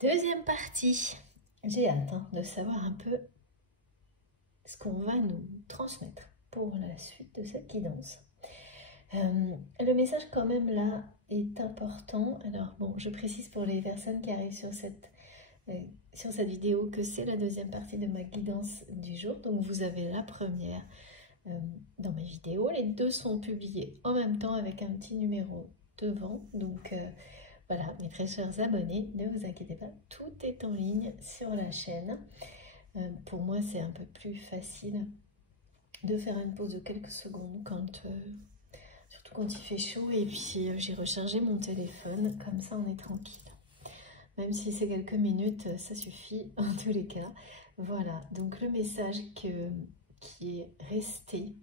Deuxième partie. J'ai hâte de savoir un peu ce qu'on va nous transmettre pour la suite de cette guidance. Le message quand même là est important. Alors bon, je précise pour les personnes qui arrivent sur cette vidéo que c'est la deuxième partie de ma guidance du jour. Donc vous avez la première dans mes vidéos. Les deux sont publiées en même temps avec un petit numéro devant. Donc voilà, mes très chers abonnés, ne vous inquiétez pas, tout est en ligne sur la chaîne. Pour moi, c'est un peu plus facile de faire une pause de quelques secondes surtout quand il fait chaud. Et puis, j'ai rechargé mon téléphone, comme ça on est tranquille. Même si c'est quelques minutes, ça suffit en tous les cas. Voilà, donc le message qui est resté,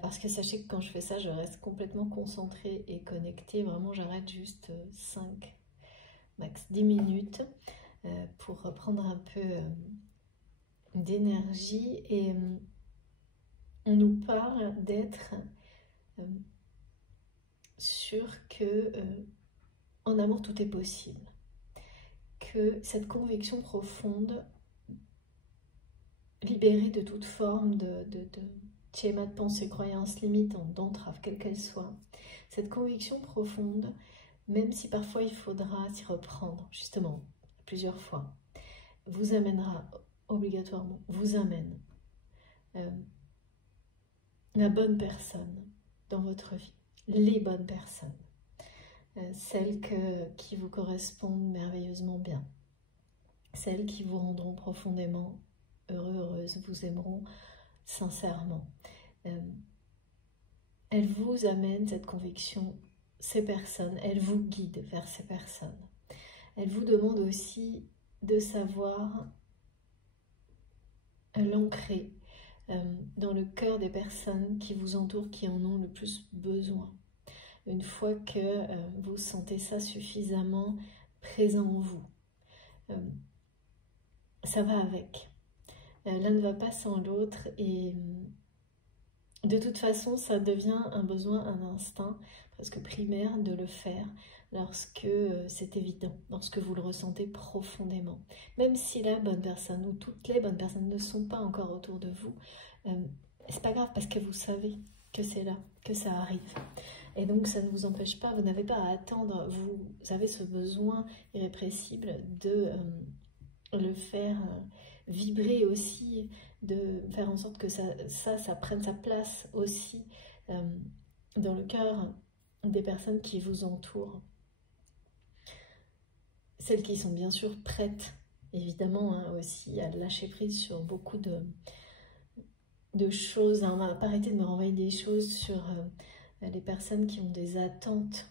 parce que sachez que quand je fais ça, je reste complètement concentrée et connectée. Vraiment, j'arrête juste 5, max 10 minutes pour reprendre un peu d'énergie. Et on nous parle d'être sûr que en amour, tout est possible. Que cette conviction profonde, libérée de toute forme de schéma de pensée, croyances limitantes, d'entrave, quelle qu'elle soit, cette conviction profonde, même si parfois il faudra s'y reprendre, justement, plusieurs fois, vous amènera obligatoirement, vous amène la bonne personne dans votre vie, les bonnes personnes, celles qui vous correspondent merveilleusement bien, celles qui vous rendront profondément heureux, heureuse, vous aimeront sincèrement. Elle vous amène cette conviction, ces personnes, elle vous guide vers ces personnes. Elle vous demande aussi de savoir l'ancrer dans le cœur des personnes qui vous entourent, qui en ont le plus besoin. Une fois que vous sentez ça suffisamment présent en vous, ça va avec. L'un ne va pas sans l'autre et de toute façon, ça devient un besoin, un instinct presque primaire de le faire lorsque c'est évident, lorsque vous le ressentez profondément. Même si la bonne personne ou toutes les bonnes personnes ne sont pas encore autour de vous, c'est pas grave parce que vous savez que c'est là, que ça arrive. Et donc ça ne vous empêche pas, vous n'avez pas à attendre, vous avez ce besoin irrépressible de le faire vibrer aussi, de faire en sorte que ça prenne sa place aussi dans le cœur des personnes qui vous entourent. Celles qui sont bien sûr prêtes, évidemment, aussi à lâcher prise sur beaucoup de choses. On n'a pas arrêté de me renvoyer des choses sur les personnes qui ont des attentes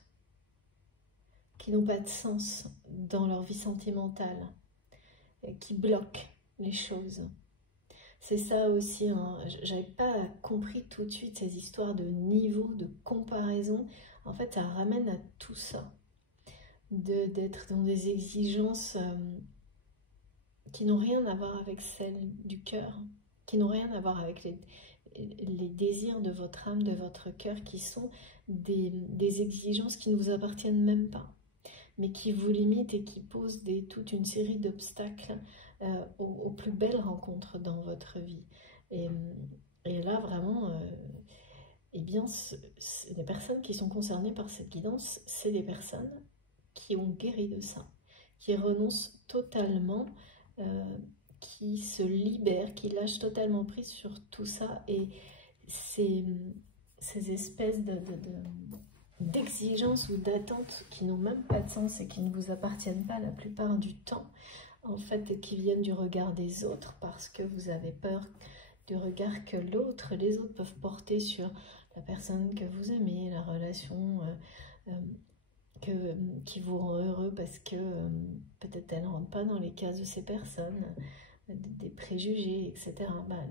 qui n'ont pas de sens dans leur vie sentimentale, qui bloquent les choses. C'est ça aussi, j'avais pas compris tout de suite ces histoires de niveau, de comparaison. En fait, ça ramène à tout ça, d'être dans des exigences qui n'ont rien à voir avec celles du cœur, qui n'ont rien à voir avec les désirs de votre âme, de votre cœur, qui sont des exigences qui ne vous appartiennent même pas, mais qui vous limitent et qui posent toute une série d'obstacles aux plus belles rencontres dans votre vie. Et là, vraiment, eh bien, les personnes qui sont concernées par cette guidance, c'est des personnes qui ont guéri de ça, qui renoncent totalement, qui se libèrent, qui lâchent totalement prise sur tout ça. Et ces espèces d'exigences ou d'attentes qui n'ont même pas de sens et qui ne vous appartiennent pas la plupart du temps, en fait, qui viennent du regard des autres parce que vous avez peur du regard que les autres peuvent porter sur la personne que vous aimez, la relation qui vous rend heureux parce que peut-être elle ne rentre pas dans les cases de ces personnes, des préjugés, etc.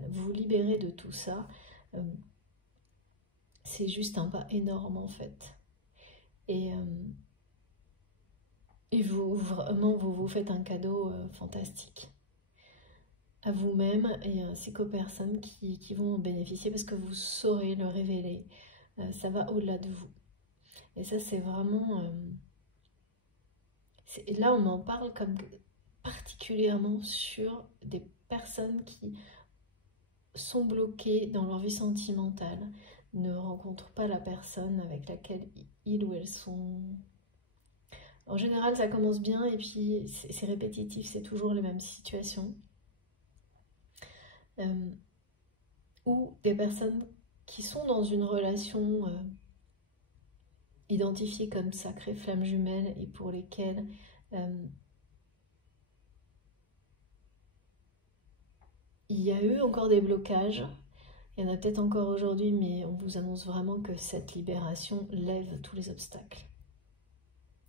Vous libérez de tout ça, c'est juste un pas énorme en fait. Et vraiment, vous faites un cadeau fantastique à vous-même et ainsi qu'aux personnes qui vont en bénéficier parce que vous saurez le révéler. Ça va au-delà de vous. Et ça, c'est vraiment... là, on en parle comme particulièrement sur des personnes qui sont bloquées dans leur vie sentimentale, ne rencontrent pas la personne avec laquelle ils ou elles sont. En général, ça commence bien et puis c'est répétitif, c'est toujours les mêmes situations. Ou des personnes qui sont dans une relation identifiée comme sacrée flamme jumelle et pour lesquelles il y a eu encore des blocages. Il y en a peut-être encore aujourd'hui, mais on vous annonce vraiment que cette libération lève tous les obstacles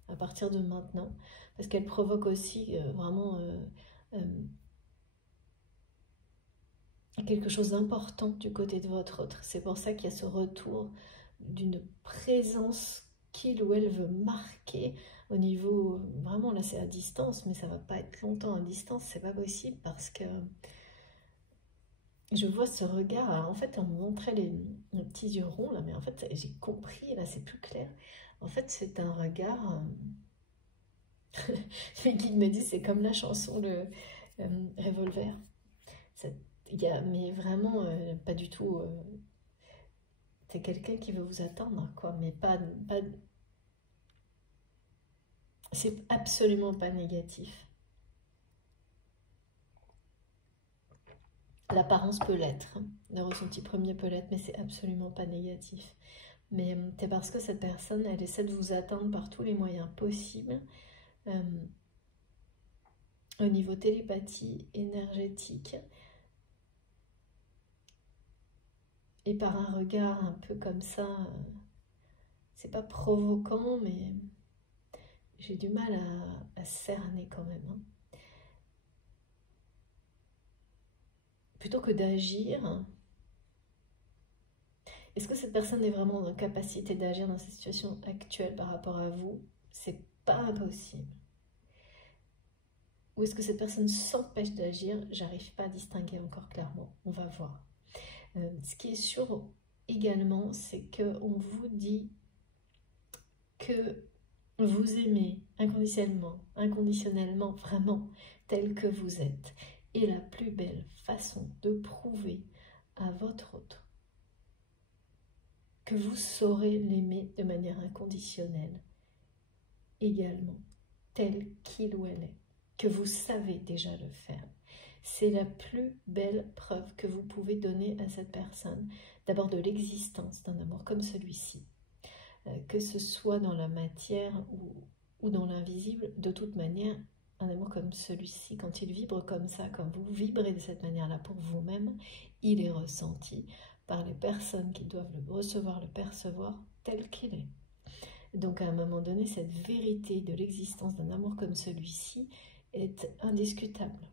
à partir de maintenant, parce qu'elle provoque aussi vraiment quelque chose d'important du côté de votre autre. C'est pour ça qu'il y a ce retour d'une présence qu'il ou elle veut marquer au niveau, vraiment là c'est à distance, mais ça va pas être longtemps à distance, c'est pas possible parce que je vois ce regard. Alors en fait on me montrait les petits yeux ronds là, mais en fait j'ai compris, là c'est plus clair. En fait c'est un regard, mes guides me disent c'est comme la chanson le Revolver. Il y a, mais vraiment pas du tout, c'est quelqu'un qui veut vous atteindre quoi, mais pas c'est absolument pas négatif. L'apparence peut l'être, le ressenti premier peut l'être, mais c'est absolument pas négatif. Mais c'est parce que cette personne, elle essaie de vous atteindre par tous les moyens possibles, au niveau télépathie, énergétique, et par un regard un peu comme ça, c'est pas provoquant, mais j'ai du mal à cerner quand même. Hein. Plutôt que d'agir, est-ce que cette personne est vraiment en capacité d'agir dans cette situation actuelle par rapport à vous? C'est pas impossible. Ou est-ce que cette personne s'empêche d'agir? J'arrive pas à distinguer encore clairement. On va voir. Ce qui est sûr également, c'est qu'on vous dit que vous aimez inconditionnellement, vraiment, tel que vous êtes. Et la plus belle façon de prouver à votre autre que vous saurez l'aimer de manière inconditionnelle, également, tel qu'il ou elle est, que vous savez déjà le faire. C'est la plus belle preuve que vous pouvez donner à cette personne, d'abord de l'existence d'un amour comme celui-ci, que ce soit dans la matière ou dans l'invisible, de toute manière, un amour comme celui-ci, quand il vibre comme ça, comme vous vibrez de cette manière-là pour vous-même, il est ressenti par les personnes qui doivent le recevoir, le percevoir tel qu'il est. Donc à un moment donné, cette vérité de l'existence d'un amour comme celui-ci est indiscutable.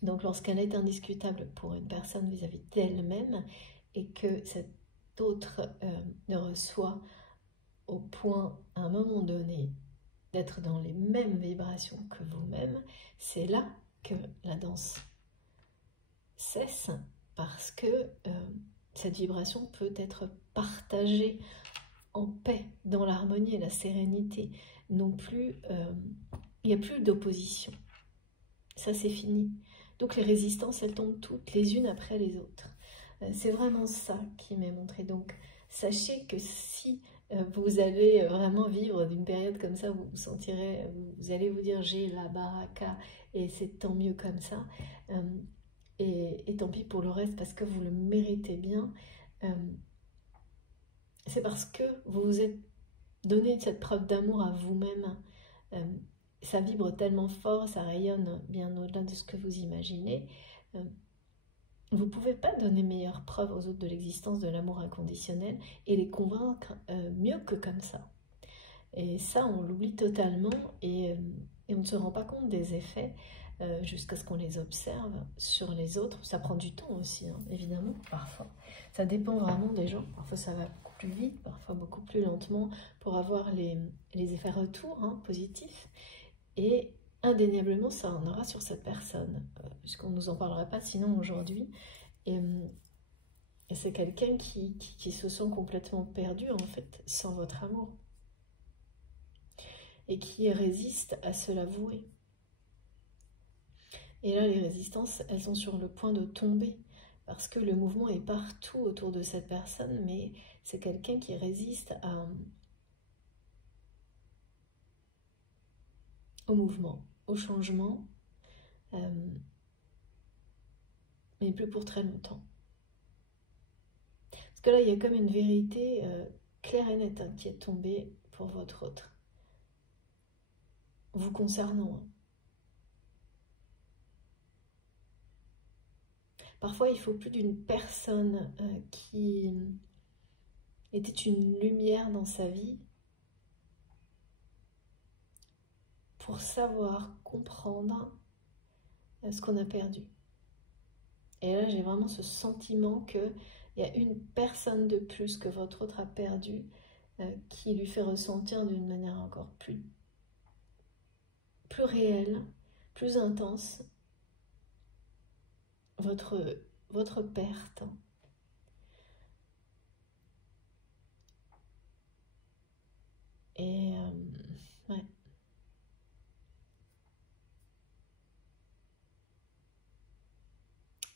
Donc lorsqu'elle est indiscutable pour une personne vis-à-vis d'elle-même et que cet autre ne reçoit au point à un moment donné d'être dans les mêmes vibrations que vous-même, c'est là que la danse cesse parce que cette vibration peut être partagée en paix, dans l'harmonie et la sérénité. Non plus, il n'y a plus d'opposition. Ça, c'est fini. Donc les résistances, elles tombent toutes les unes après les autres. C'est vraiment ça qui m'est montré. Donc sachez que si vous allez vraiment vivre d'une période comme ça, vous vous sentirez, vous allez vous dire j'ai la baraka et c'est tant mieux comme ça. Et tant pis pour le reste parce que vous le méritez bien. C'est parce que vous vous êtes donné cette preuve d'amour à vous-même. Ça vibre tellement fort, ça rayonne bien au-delà de ce que vous imaginez. Vous ne pouvez pas donner meilleure preuve aux autres de l'existence de l'amour inconditionnel et les convaincre mieux que comme ça. Et ça, on l'oublie totalement et on ne se rend pas compte des effets jusqu'à ce qu'on les observe sur les autres. Ça prend du temps aussi, hein, évidemment, parfois. Ça dépend vraiment des gens. Parfois, ça va beaucoup plus vite, parfois beaucoup plus lentement pour avoir les effets retours positifs. Et indéniablement, ça en aura sur cette personne, puisqu'on ne nous en parlerait pas sinon aujourd'hui. Et c'est quelqu'un qui se sent complètement perdu, en fait, sans votre amour. Et qui résiste à se l'avouer. Et là, les résistances, elles sont sur le point de tomber. Parce que le mouvement est partout autour de cette personne, mais c'est quelqu'un qui résiste au mouvement, au changement, mais plus pour très longtemps. Parce que là, il y a comme une vérité claire et nette qui est tombée pour votre autre. Vous concernant. Parfois, il faut plus d'une personne qui était une lumière dans sa vie pour savoir comprendre ce qu'on a perdu. Et là, j'ai vraiment ce sentiment qu'il y a une personne de plus que votre autre a perdu qui lui fait ressentir d'une manière encore plus réelle, plus intense, votre perte. Et ouais.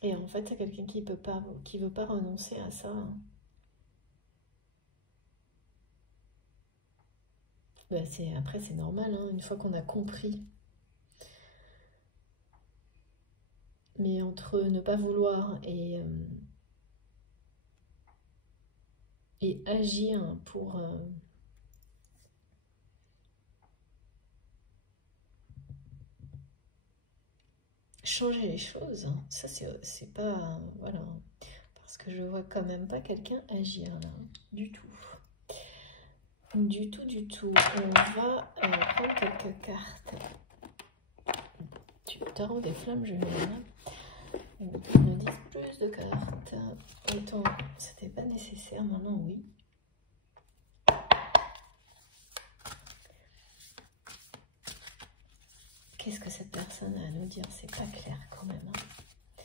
Et en fait, c'est quelqu'un qui veut pas renoncer à ça. Ben, après, c'est normal, hein, une fois qu'on a compris. Mais entre ne pas vouloir et agir pour changer les choses, hein, ça c'est pas... voilà. Parce que je vois quand même pas quelqu'un agir là, du tout. Du tout, du tout. On va prendre quelques cartes. Tu tarot des flammes jumelles. Ils nous disent plus de cartes. Autant c'était pas nécessaire, maintenant oui. Qu'est-ce que cette personne a à nous dire? C'est pas clair quand même. Hein.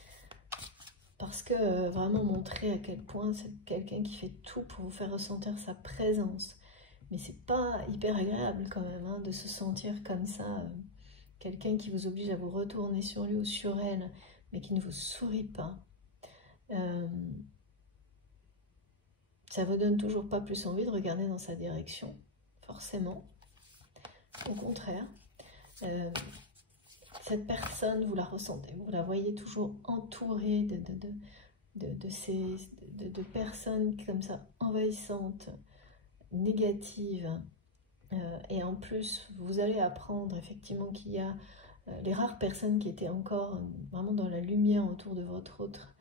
Parce que vraiment montrer à quel point c'est quelqu'un qui fait tout pour vous faire ressentir sa présence. Mais c'est pas hyper agréable quand même hein, de se sentir comme ça. Quelqu'un qui vous oblige à vous retourner sur lui ou sur elle, mais qui ne vous sourit pas. Ça vous donne toujours pas plus envie de regarder dans sa direction, forcément. Au contraire. Cette personne, vous la ressentez, vous la voyez toujours entourée de personnes comme ça, envahissantes, négatives. Et en plus, vous allez apprendre effectivement qu'il y a les rares personnes qui étaient encore vraiment dans la lumière autour de votre autre,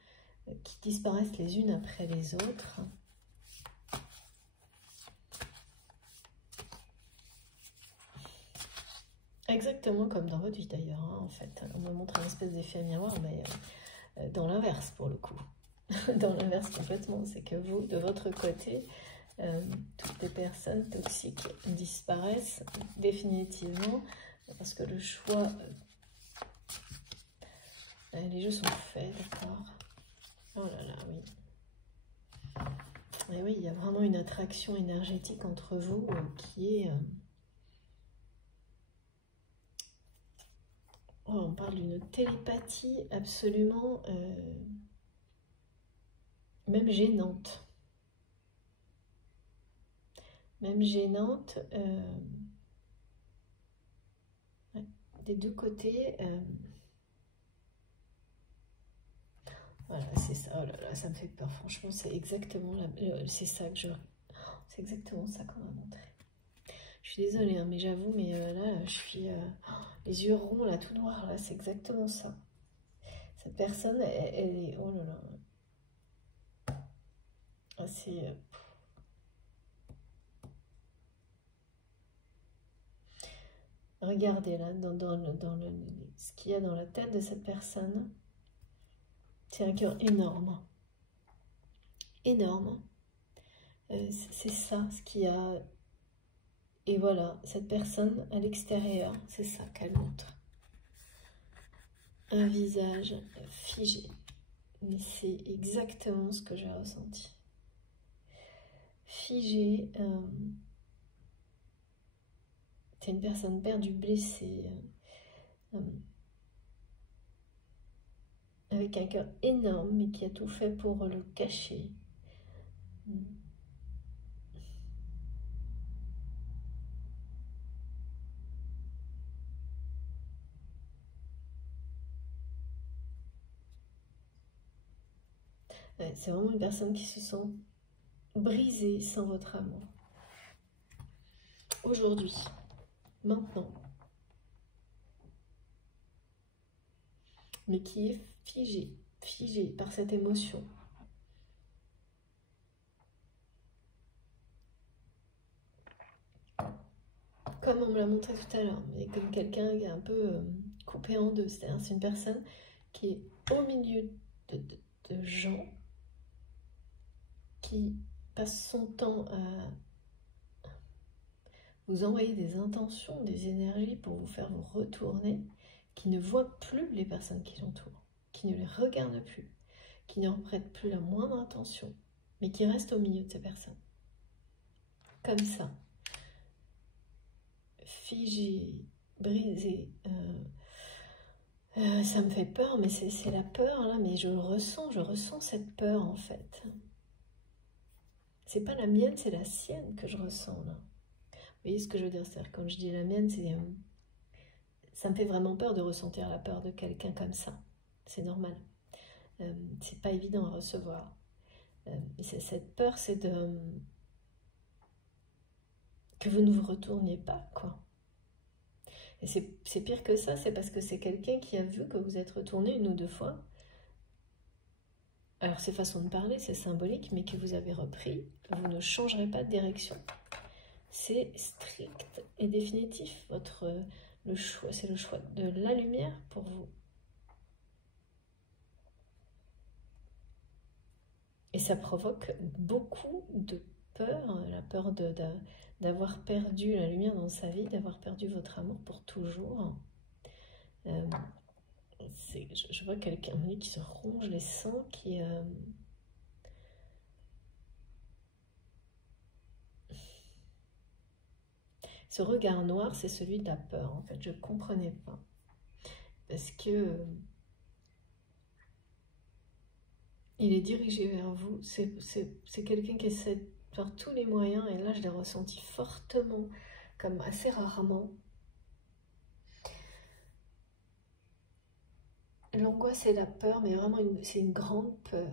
qui disparaissent les unes après les autres. Exactement comme dans votre vie d'ailleurs, hein, en fait. On me montre un espèce d'effet miroir, mais dans l'inverse pour le coup. Dans l'inverse complètement, c'est que vous, de votre côté, toutes les personnes toxiques disparaissent définitivement parce que le choix, les jeux sont faits, d'accord. Oh là là, oui. Et oui, il y a vraiment une attraction énergétique entre vous qui est... Oh, on parle d'une télépathie absolument même gênante. Même gênante ouais, des deux côtés. Voilà, c'est ça. Oh là là, ça me fait peur. Franchement, c'est exactement c'est ça que je... C'est exactement ça qu'on m'a montré. Je suis désolée, hein, mais j'avoue, mais là, je suis... les yeux ronds, là, tout noir, là, c'est exactement ça. Cette personne, elle est... Oh là là. Ah, c'est... Regardez, là, ce qu'il y a dans la tête de cette personne. C'est un cœur énorme. Énorme. C'est ça, ce qu'il y a... Et voilà, cette personne, à l'extérieur, c'est ça qu'elle montre. Un visage figé. Mais c'est exactement ce que j'ai ressenti. Figé. C'est une personne perdue, blessée. avec un cœur énorme, mais qui a tout fait pour le cacher. Ouais, c'est vraiment une personne qui se sent brisée sans votre amour. Aujourd'hui, maintenant, mais qui est figée par cette émotion. Comme on me l'a montré tout à l'heure, mais comme quelqu'un qui est un peu coupé en deux. C'est-à-dire c'est une personne qui est au milieu de gens qui passent son temps à vous envoyer des intentions, des énergies pour vous faire vous retourner, qui ne voit plus les personnes qui l'entourent, qui ne les regarde plus, qui ne prête plus la moindre attention, mais qui reste au milieu de ces personnes. Comme ça. Figé, brisé. Ça me fait peur, mais c'est la peur là, mais je ressens cette peur en fait. C'est pas la mienne, c'est la sienne que je ressens là. Vous voyez ce que je veux dire? C'est-à-dire, quand je dis la mienne, ça me fait vraiment peur de ressentir la peur de quelqu'un comme ça. C'est normal. C'est pas évident à recevoir. Cette peur, c'est que vous ne vous retourniez pas, quoi. Et c'est pire que ça, c'est parce que c'est quelqu'un qui a vu que vous êtes retourné une ou deux fois. Alors c'est façon de parler, c'est symbolique, mais que vous avez repris, vous ne changerez pas de direction. C'est strict et définitif. Le choix, c'est le choix de la lumière pour vous. Et ça provoque beaucoup de peur, la peur d'avoir perdu la lumière dans sa vie, d'avoir perdu votre amour pour toujours. Je vois quelqu'un qui se ronge les sangs, qui... Ce regard noir, c'est celui de la peur, en fait. Je ne comprenais pas. Parce que... il est dirigé vers vous. C'est quelqu'un qui essaie de faire tous les moyens. Et là, je l'ai ressenti fortement, comme assez rarement. L'angoisse et la peur, mais vraiment, c'est une grande peur.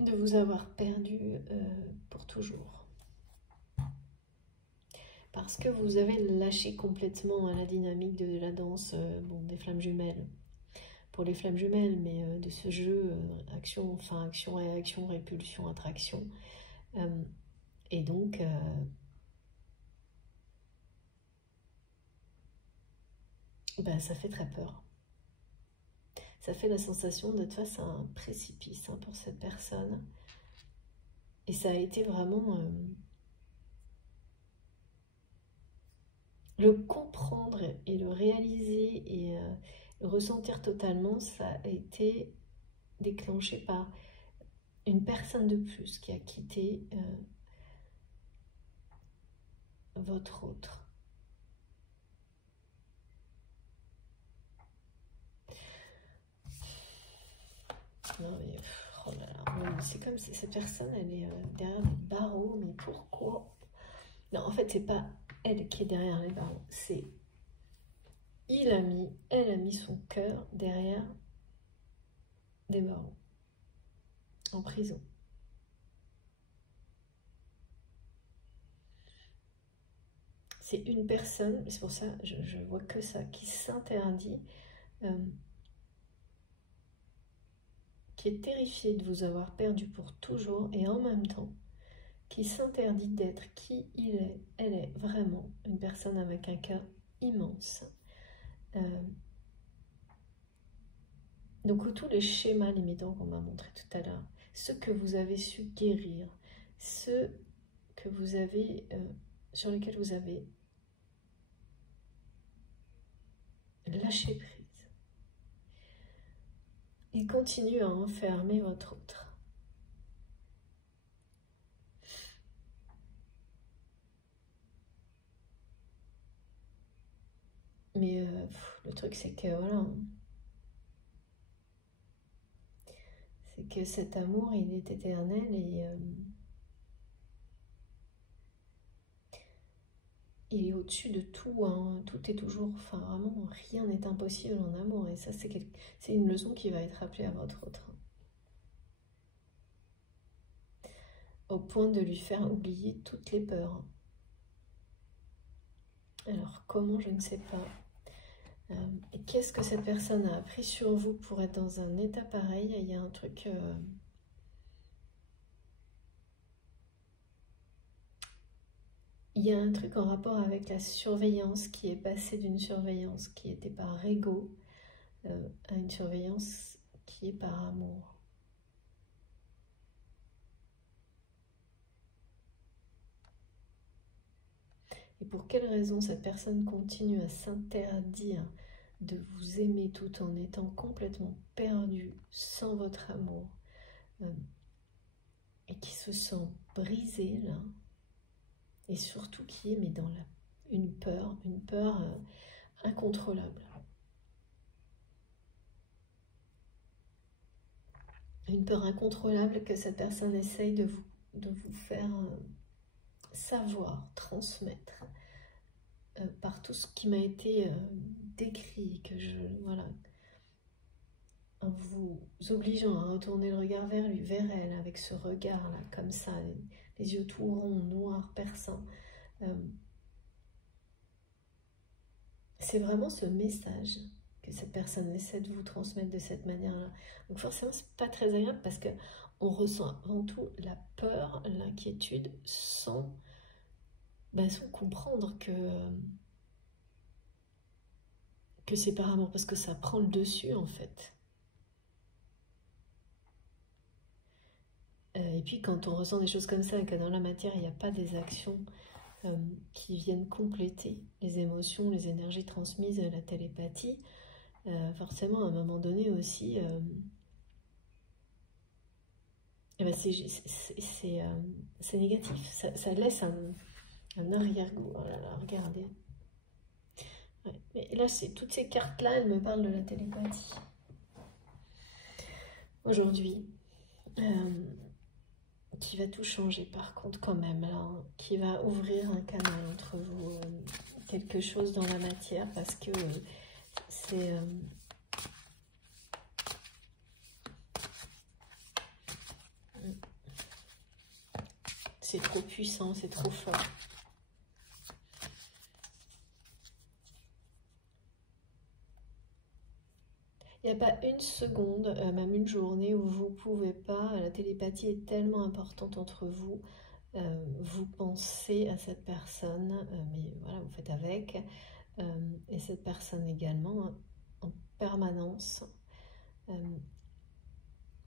De vous avoir perdu pour toujours. Parce que vous avez lâché complètement la dynamique de la danse des flammes jumelles. Pour les flammes jumelles, mais de ce jeu action, réaction, répulsion, attraction. Et donc, ça fait très peur. Ça fait la sensation d'être face à un précipice pour cette personne. Et ça a été vraiment... le comprendre et le réaliser et le ressentir totalement, ça a été déclenché par une personne de plus qui a quitté votre autre. Non mais, oh là là, c'est comme si cette personne, elle est derrière des barreaux, mais pourquoi? Non, en fait, c'est pas elle qui est derrière les barreaux, c'est elle a mis son cœur derrière des barreaux, en prison. C'est une personne, c'est pour ça, je vois que ça, qui s'interdit, qui est terrifiée de vous avoir perdu pour toujours, et en même temps, qui s'interdit d'être qui elle est vraiment une personne avec un cœur immense. Donc tous les schémas limitants qu'on m'a montré tout à l'heure, ceux que vous avez su guérir, ceux que vous avez, sur lesquels vous avez lâché prise, ils continuent à enfermer votre autre. Mais le truc, c'est que voilà, c'est que cet amour, il est éternel et il est au-dessus de tout, hein. Tout est toujours, enfin vraiment, rien n'est impossible en amour. Et ça, c'est une leçon qui va être appelée à votre autre. Au point de lui faire oublier toutes les peurs. Alors, comment, je ne sais pas. Et qu'est-ce que cette personne a appris sur vous pour être dans un état pareil? Il y a un truc... il y a un truc en rapport avec la surveillance qui est passé d'une surveillance qui était par ego à une surveillance qui est par amour. Et pour quelle raison cette personne continue à s'interdire de vous aimer tout en étant complètement perdue sans votre amour et qui se sent brisée là, et surtout qui est mais dans une peur incontrôlable. Une peur incontrôlable que cette personne essaye de vous faire savoir, transmettre par tout ce qui m'a été décrit, que voilà, en vous obligeant à retourner le regard vers lui, vers elle, avec ce regard-là, comme ça, les yeux tout ronds, noirs, perçants. C'est vraiment ce message que cette personne essaie de vous transmettre de cette manière-là. Donc forcément, c'est pas très agréable parce que on ressent avant tout la peur, l'inquiétude, sans comprendre que c'est par amour, parce que ça prend le dessus en fait. Et puis quand on ressent des choses comme ça et que dans la matière il n'y a pas des actions qui viennent compléter les émotions, les énergies transmises, la télépathie, forcément à un moment donné aussi c'est négatif, ça laisse un arrière-goût. Oh là là, regardez. Ouais. Mais là, toutes ces cartes-là, elles me parlent de la télépathie. Aujourd'hui, qui va tout changer par contre quand même, là, hein, qui va ouvrir un canal entre vous, quelque chose dans la matière, parce que c'est trop puissant, c'est trop fort. Il n'y a pas une seconde, même une journée où vous ne pouvez pas, la télépathie est tellement importante entre vous, vous pensez à cette personne, mais voilà, vous faites avec, et cette personne également, hein, en permanence,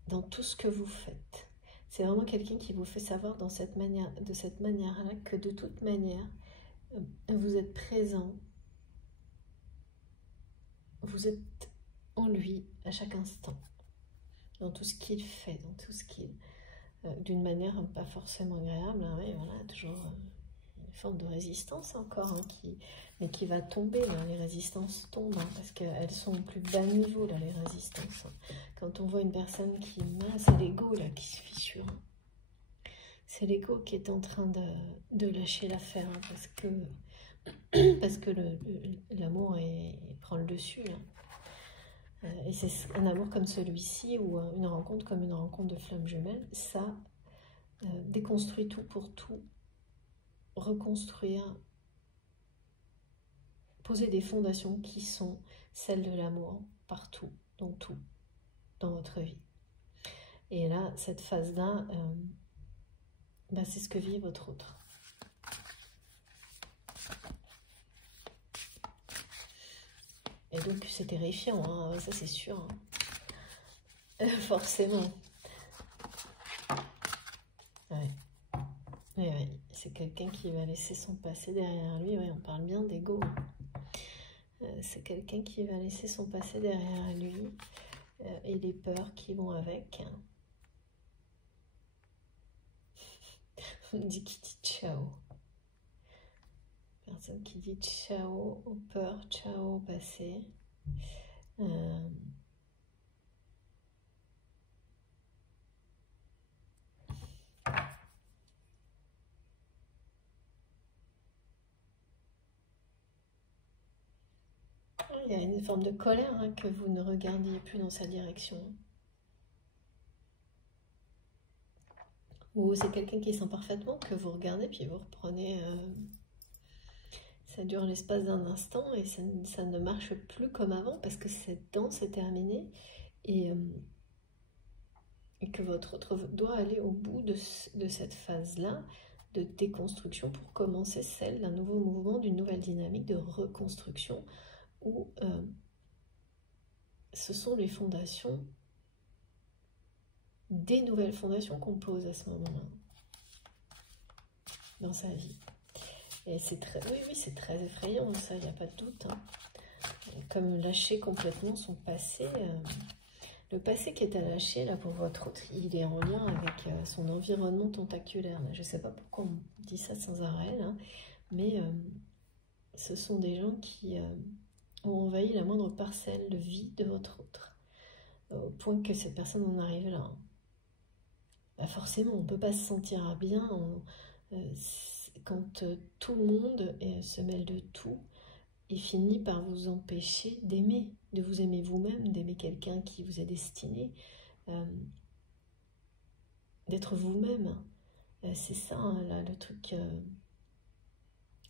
dans tout ce que vous faites. C'est vraiment quelqu'un qui vous fait savoir de cette manière-là que de toute manière, vous êtes présent, vous êtes en lui à chaque instant, dans tout ce qu'il fait, dans tout ce qu'il... d'une manière pas forcément agréable, hein, oui, voilà, toujours une forme de résistance encore, hein, mais qui va tomber, là, les résistances tombent, hein, parce qu'elles sont au plus bas niveau, là, les résistances. Hein. Quand on voit une personne qui... c'est l'ego, là, qui se fissure. C'est l'ego qui est en train de lâcher l'affaire, hein, parce que l'amour prend le dessus, là. Et c'est un amour comme celui-ci, ou une rencontre comme une rencontre de flammes jumelles, ça déconstruit tout pour tout, reconstruire, poser des fondations qui sont celles de l'amour, partout, dans tout, dans votre vie. Et là, cette phase-là, c'est ce que vit votre autre. Et donc c'est terrifiant, hein, ça c'est sûr. Hein. Forcément. Ouais. Ouais. C'est quelqu'un qui va laisser son passé derrière lui. Ouais, on parle bien d'ego. C'est quelqu'un qui va laisser son passé derrière lui et les peurs qui vont avec. On dit qu'il dit ciao. personne qui dit ciao aux peurs, ciao au passé. Il y a une forme de colère hein, que vous ne regardiez plus dans sa direction. Ou c'est quelqu'un qui sent parfaitement que vous regardez puis vous reprenez... ça dure l'espace d'un instant et ça ne marche plus comme avant parce que cette danse est terminée et que votre autre doit aller au bout de cette phase-là de déconstruction pour commencer celle d'un nouveau mouvement, d'une nouvelle dynamique de reconstruction où ce sont les fondations, des nouvelles fondations qu'on pose à ce moment-là dans sa vie. Et c'est très, oui, c'est très effrayant, ça, il n'y a pas de doute. Hein. Comme lâcher complètement son passé. Le passé qui est à lâcher, là, pour votre autre, il est en lien avec son environnement tentaculaire. Là. Je ne sais pas pourquoi on dit ça sans arrêt, là, mais ce sont des gens qui ont envahi la moindre parcelle de vie de votre autre, au point que cette personne en arrive là. Bah forcément, on ne peut pas se sentir bien quand tout le monde se mêle de tout et finit par vous empêcher d'aimer, de vous aimer vous-même, d'aimer quelqu'un qui vous est destiné, d'être vous-même. C'est ça, hein, là, le truc...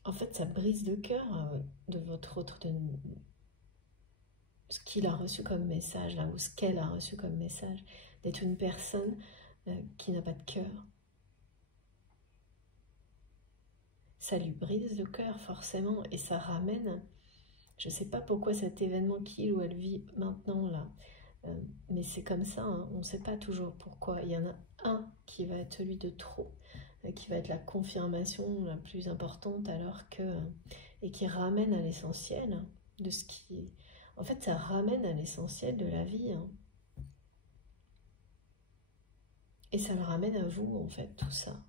en fait, ça brise le cœur de votre autre, de ce qu'il a reçu comme message, là, ou ce qu'elle a reçu comme message, d'être une personne qui n'a pas de cœur. Ça lui brise le cœur, forcément, et ça ramène... Je ne sais pas pourquoi cet événement qu'il ou elle vit maintenant, là, mais c'est comme ça, hein, on ne sait pas toujours pourquoi. Il y en a un qui va être celui de trop, qui va être la confirmation la plus importante, alors que... et qui ramène à l'essentiel de ce qui... En fait, ça ramène à l'essentiel de la vie. Hein. Et ça le ramène à vous, en fait, tout ça.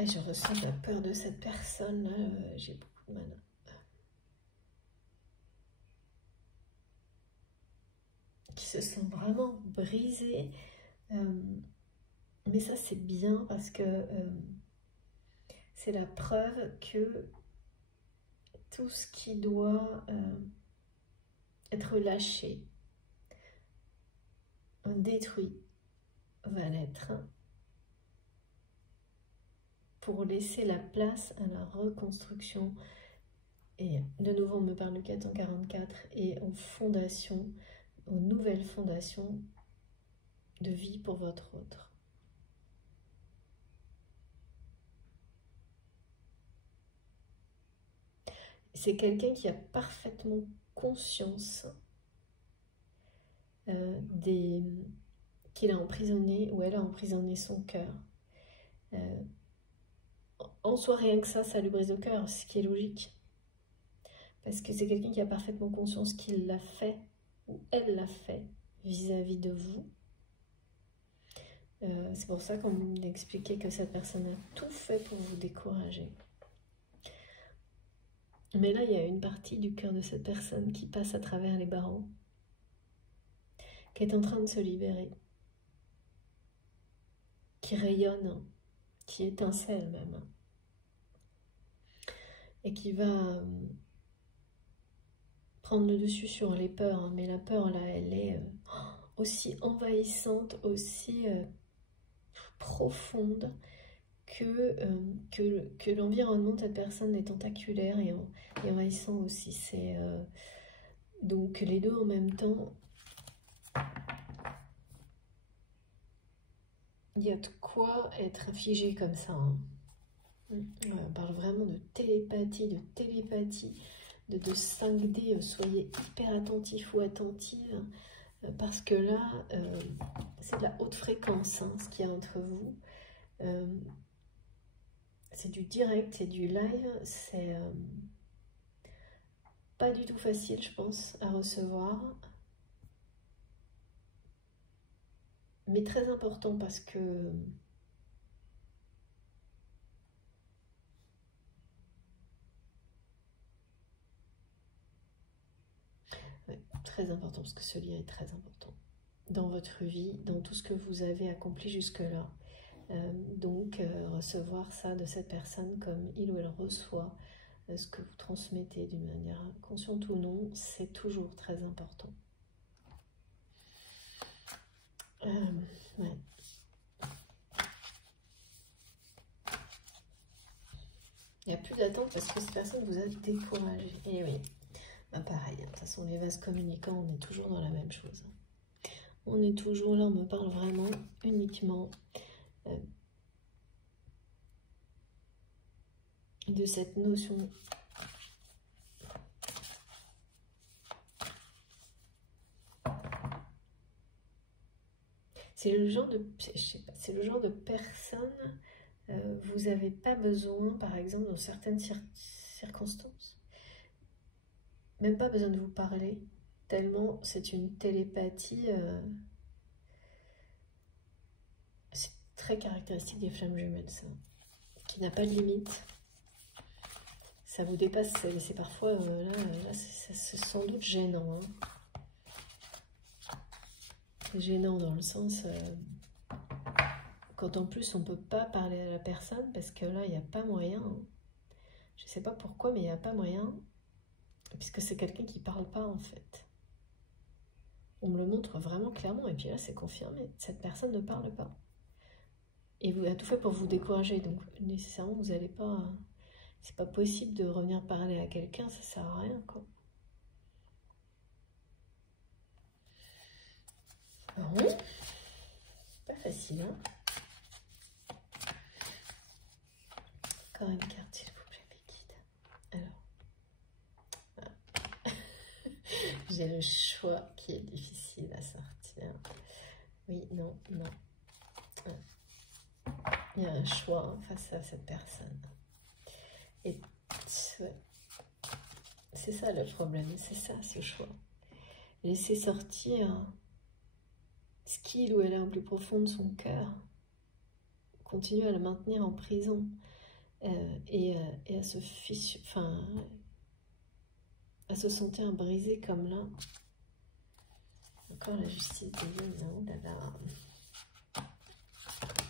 Et je ressens la peur de cette personne-là, j'ai beaucoup de mal. Qui se sent vraiment brisée. Mais ça, c'est bien parce que c'est la preuve que tout ce qui doit être lâché, détruit, va l'être pour laisser la place à la reconstruction. Et de nouveau, on me parle du 444 et aux fondations, aux nouvelles fondations de vie pour votre autre. C'est quelqu'un qui a parfaitement conscience qu'il a emprisonné ou elle a emprisonné son cœur. En soi, rien que ça lui brise le cœur, ce qui est logique. Parce que c'est quelqu'un qui a parfaitement conscience qu'il l'a fait ou elle l'a fait vis-à-vis de vous. C'est pour ça qu'on m'expliquait que cette personne a tout fait pour vous décourager. Mais là, il y a une partie du cœur de cette personne qui passe à travers les barreaux, qui est en train de se libérer, qui rayonne, qui étincelle même, et qui va prendre le dessus sur les peurs. Hein. Mais la peur, là, elle est aussi envahissante, aussi profonde que l'environnement de cette personne est tentaculaire et envahissant aussi. C'est donc les deux en même temps. Il y a de quoi être figé comme ça. Hein. On parle vraiment de télépathie, de 5D. Soyez hyper attentifs ou attentives parce que là, c'est de la haute fréquence, hein, ce qu'il y a entre vous. C'est du direct, c'est du live, c'est pas du tout facile, je pense, à recevoir. Mais très important parce que ouais, très important parce que ce lien est très important dans votre vie, dans tout ce que vous avez accompli jusque-là. Donc recevoir ça de cette personne comme il ou elle reçoit ce que vous transmettez d'une manière consciente ou non, c'est toujours très important. Ouais. Il n'y a plus d'attente parce que cette personne vous a découragé. Et oui, bah pareil, de toute façon, les vases communicants, on est toujours dans la même chose. On est toujours là, on me parle vraiment uniquement de cette notion c'est le genre de, je sais pas, c'est le genre de personne, vous n'avez pas besoin, par exemple, dans certaines circonstances, même pas besoin de vous parler, tellement c'est une télépathie, c'est très caractéristique des flammes jumelles, ça, qui n'a pas de limite. Ça vous dépasse, c'est parfois, là c'est sans doute gênant. Hein. Gênant dans le sens, quand en plus on ne peut pas parler à la personne, parce que là il n'y a pas moyen. Hein. Je ne sais pas pourquoi, mais il n'y a pas moyen, puisque c'est quelqu'un qui ne parle pas en fait. On me le montre vraiment clairement, et puis là c'est confirmé, cette personne ne parle pas. Et vous a tout fait pour vous décourager, donc nécessairement vous n'allez pas... C'est pas possible de revenir parler à quelqu'un, ça sert à rien quoi. Bon, pas facile hein. Encore une carte s'il vous plaît mes guides. Alors, j'ai le choix qui est difficile à sortir. Oui, non, non. Il y a un choix hein, face à cette personne. Et ouais, c'est ça le problème, c'est ça ce choix. Laisser sortir ce qu'il ou elle a au plus profond de son cœur, continuer à le maintenir en prison et à se fissurer, enfin, à se sentir brisé comme là. Encore la justice divine, non, là.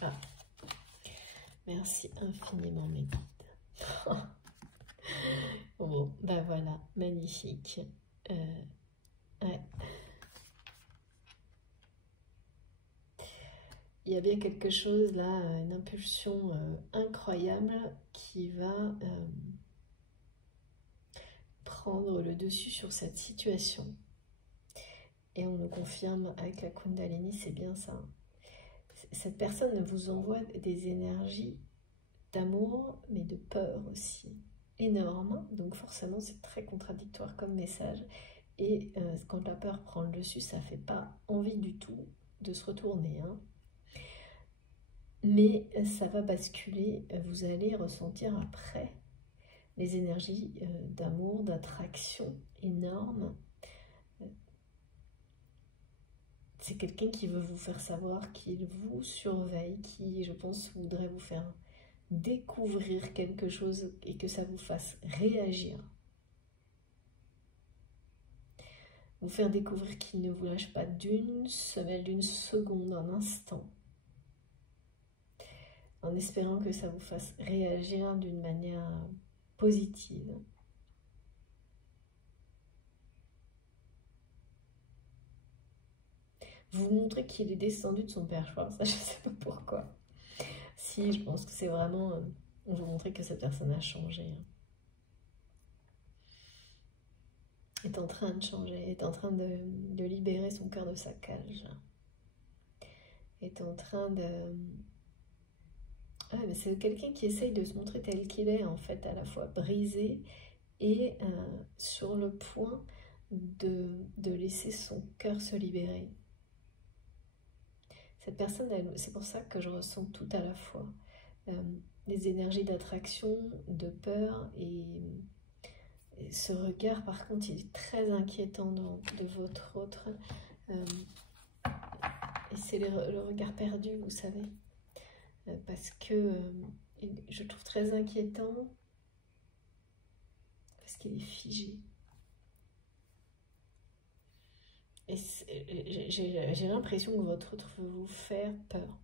Ah. Merci infiniment mes guides. Bon, bah voilà, magnifique. Ouais. Il y a bien quelque chose là, une impulsion incroyable qui va prendre le dessus sur cette situation. Et on le confirme avec la Kundalini, c'est bien ça. Cette personne vous envoie des énergies d'amour, mais de peur aussi, énormes. Donc forcément, c'est très contradictoire comme message. Et quand la peur prend le dessus, ça ne fait pas envie du tout de se retourner. Hein. Mais ça va basculer, vous allez ressentir après les énergies d'amour, d'attraction énormes. C'est quelqu'un qui veut vous faire savoir qu'il vous surveille, qui, je pense, voudrait vous faire découvrir quelque chose et que ça vous fasse réagir. Vous faire découvrir qu'il ne vous lâche pas d'une semelle, d'une seconde, un instant. En espérant que ça vous fasse réagir d'une manière positive. Vous montrez qu'il est descendu de son perchoir, ça je ne sais pas pourquoi. Si, je pense que c'est vraiment... vous montrer que cette personne a changé. Hein. Est en train de changer, est en train de libérer son cœur de sa cage. Est en train de... Ah, mais c'est quelqu'un qui essaye de se montrer tel qu'il est, en fait, à la fois brisé et sur le point de laisser son cœur se libérer. Cette personne, c'est pour ça que je ressens tout à la fois. Les énergies d'attraction, de peur et Et ce regard, par contre, il est très inquiétant de votre autre. Et c'est le regard perdu, vous savez. Parce que je le trouve très inquiétant. Parce qu'il est figé. Et j'ai l'impression que votre autre veut vous faire peur.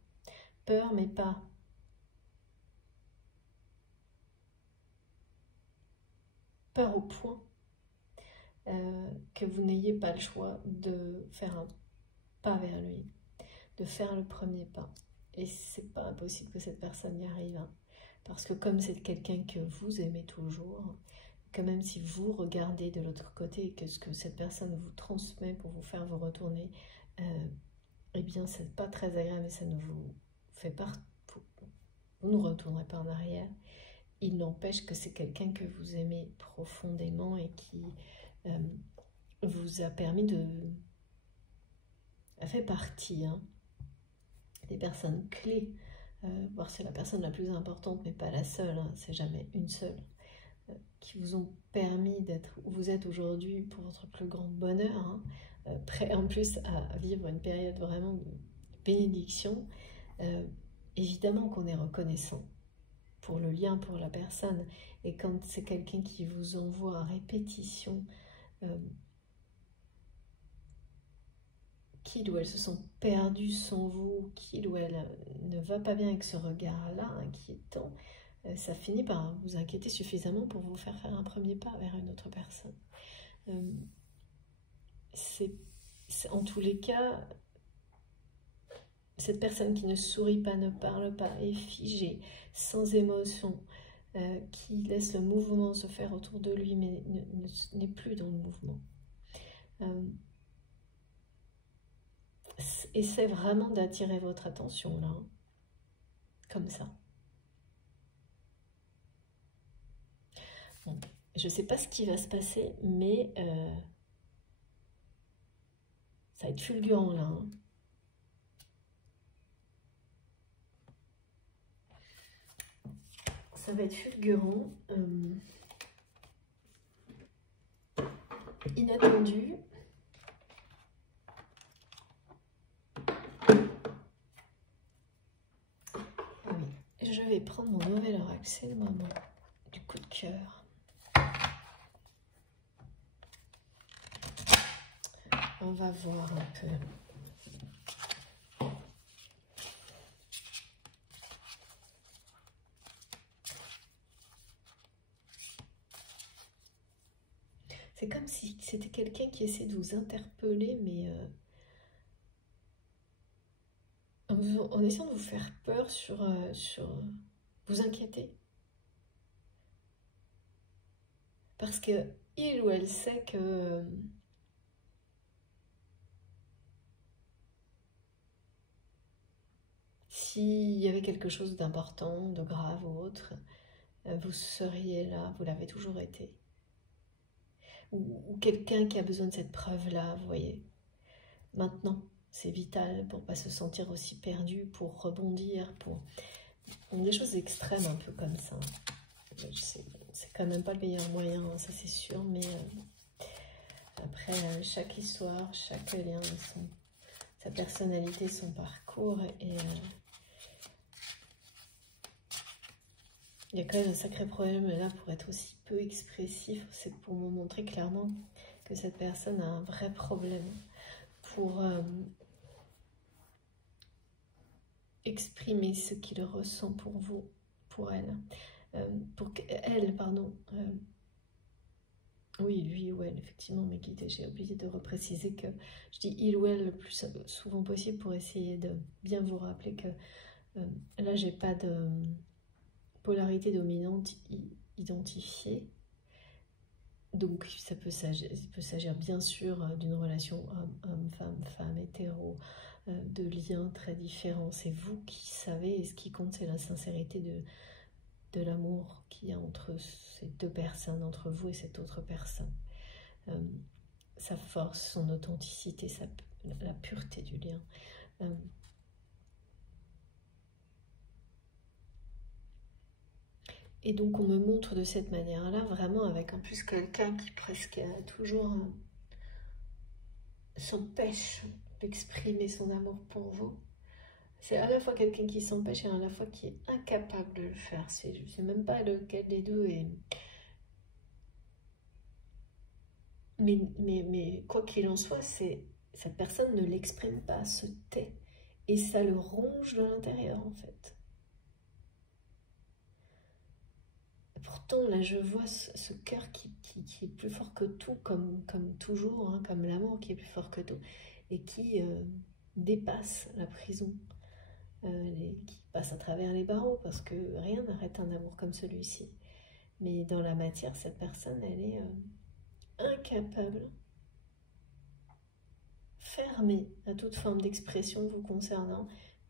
Peur, mais pas. Peur au point que vous n'ayez pas le choix de faire un pas vers lui, de faire le premier pas. Et c'est pas impossible que cette personne y arrive. Hein. Parce que comme c'est quelqu'un que vous aimez toujours, que même si vous regardez de l'autre côté et que ce que cette personne vous transmet pour vous faire vous retourner, eh bien c'est pas très agréable et ça ne vous fait pas, vous ne retournerez pas en arrière. Il n'empêche que c'est quelqu'un que vous aimez profondément et qui vous a permis de... fait partie des personnes clés, voire c'est la personne la plus importante, mais pas la seule, hein, c'est jamais une seule, qui vous ont permis d'être où vous êtes aujourd'hui pour votre plus grand bonheur, hein, prêt en plus à vivre une période vraiment de bénédiction. Évidemment qu'on est reconnaissant pour le lien, pour la personne, et quand c'est quelqu'un qui vous envoie à répétition qu'il ou elle se sent perdu sans vous, qu'il ou elle ne va pas bien avec ce regard-là inquiétant, ça finit par vous inquiéter suffisamment pour vous faire faire un premier pas vers une autre personne. En tous les cas, cette personne qui ne sourit pas, ne parle pas, est figée, sans émotion, qui laisse le mouvement se faire autour de lui, mais n'est plus dans le mouvement. Essaie vraiment d'attirer votre attention là, hein, comme ça. Bon, je ne sais pas ce qui va se passer, mais ça va être fulgurant là. Hein. Ça va être fulgurant, inattendu. Je vais prendre mon nouvel oracle, c'est le moment du coup de cœur. On va voir un peu. C'est comme si c'était quelqu'un qui essaie de vous interpeller, mais en essayant de vous faire peur sur vous inquiéter. Parce que il ou elle sait que s'il y avait quelque chose d'important, de grave ou autre, vous seriez là, vous l'avez toujours été. Ou quelqu'un qui a besoin de cette preuve-là, vous voyez. Maintenant, c'est vital pour ne pas se sentir aussi perdu, pour rebondir, pour... des choses extrêmes un peu comme ça. C'est quand même pas le meilleur moyen, ça c'est sûr, mais après, chaque histoire, chaque lien, sa personnalité, son parcours, et il y a quand même un sacré problème là pour être aussi peu expressif. C'est pour me montrer clairement que cette personne a un vrai problème pour exprimer ce qu'il ressent pour vous, pour elle, pardon. Oui, lui ou elle, effectivement, mes guides, j'ai oublié de repréciser que je dis il ou elle le plus souvent possible pour essayer de bien vous rappeler que là, j'ai pas de polarité dominante identifiée. Donc, ça peut s'agir bien sûr d'une relation homme-femme, femme, hétéro, de liens très différents. C'est vous qui savez, et ce qui compte, c'est la sincérité de l'amour qu'il y a entre ces deux personnes, entre vous et cette autre personne. Sa force, son authenticité, la pureté du lien. Et donc on me montre de cette manière-là, vraiment avec en plus quelqu'un qui presque toujours s'empêche d'exprimer son amour pour vous. C'est à la fois quelqu'un qui s'empêche et à la fois qui est incapable de le faire. Je ne sais même pas lequel des deux est... Mais quoi qu'il en soit, cette personne ne l'exprime pas, se tait. Et ça le ronge de l'intérieur, en fait. Et pourtant, là, je vois ce cœur qui est plus fort que tout, comme toujours, hein, comme l'amour qui est plus fort que tout, et qui dépasse la prison, qui passe à travers les barreaux, parce que rien n'arrête un amour comme celui-ci. Mais dans la matière, cette personne, elle est incapable, fermée à toute forme d'expression vous concernant.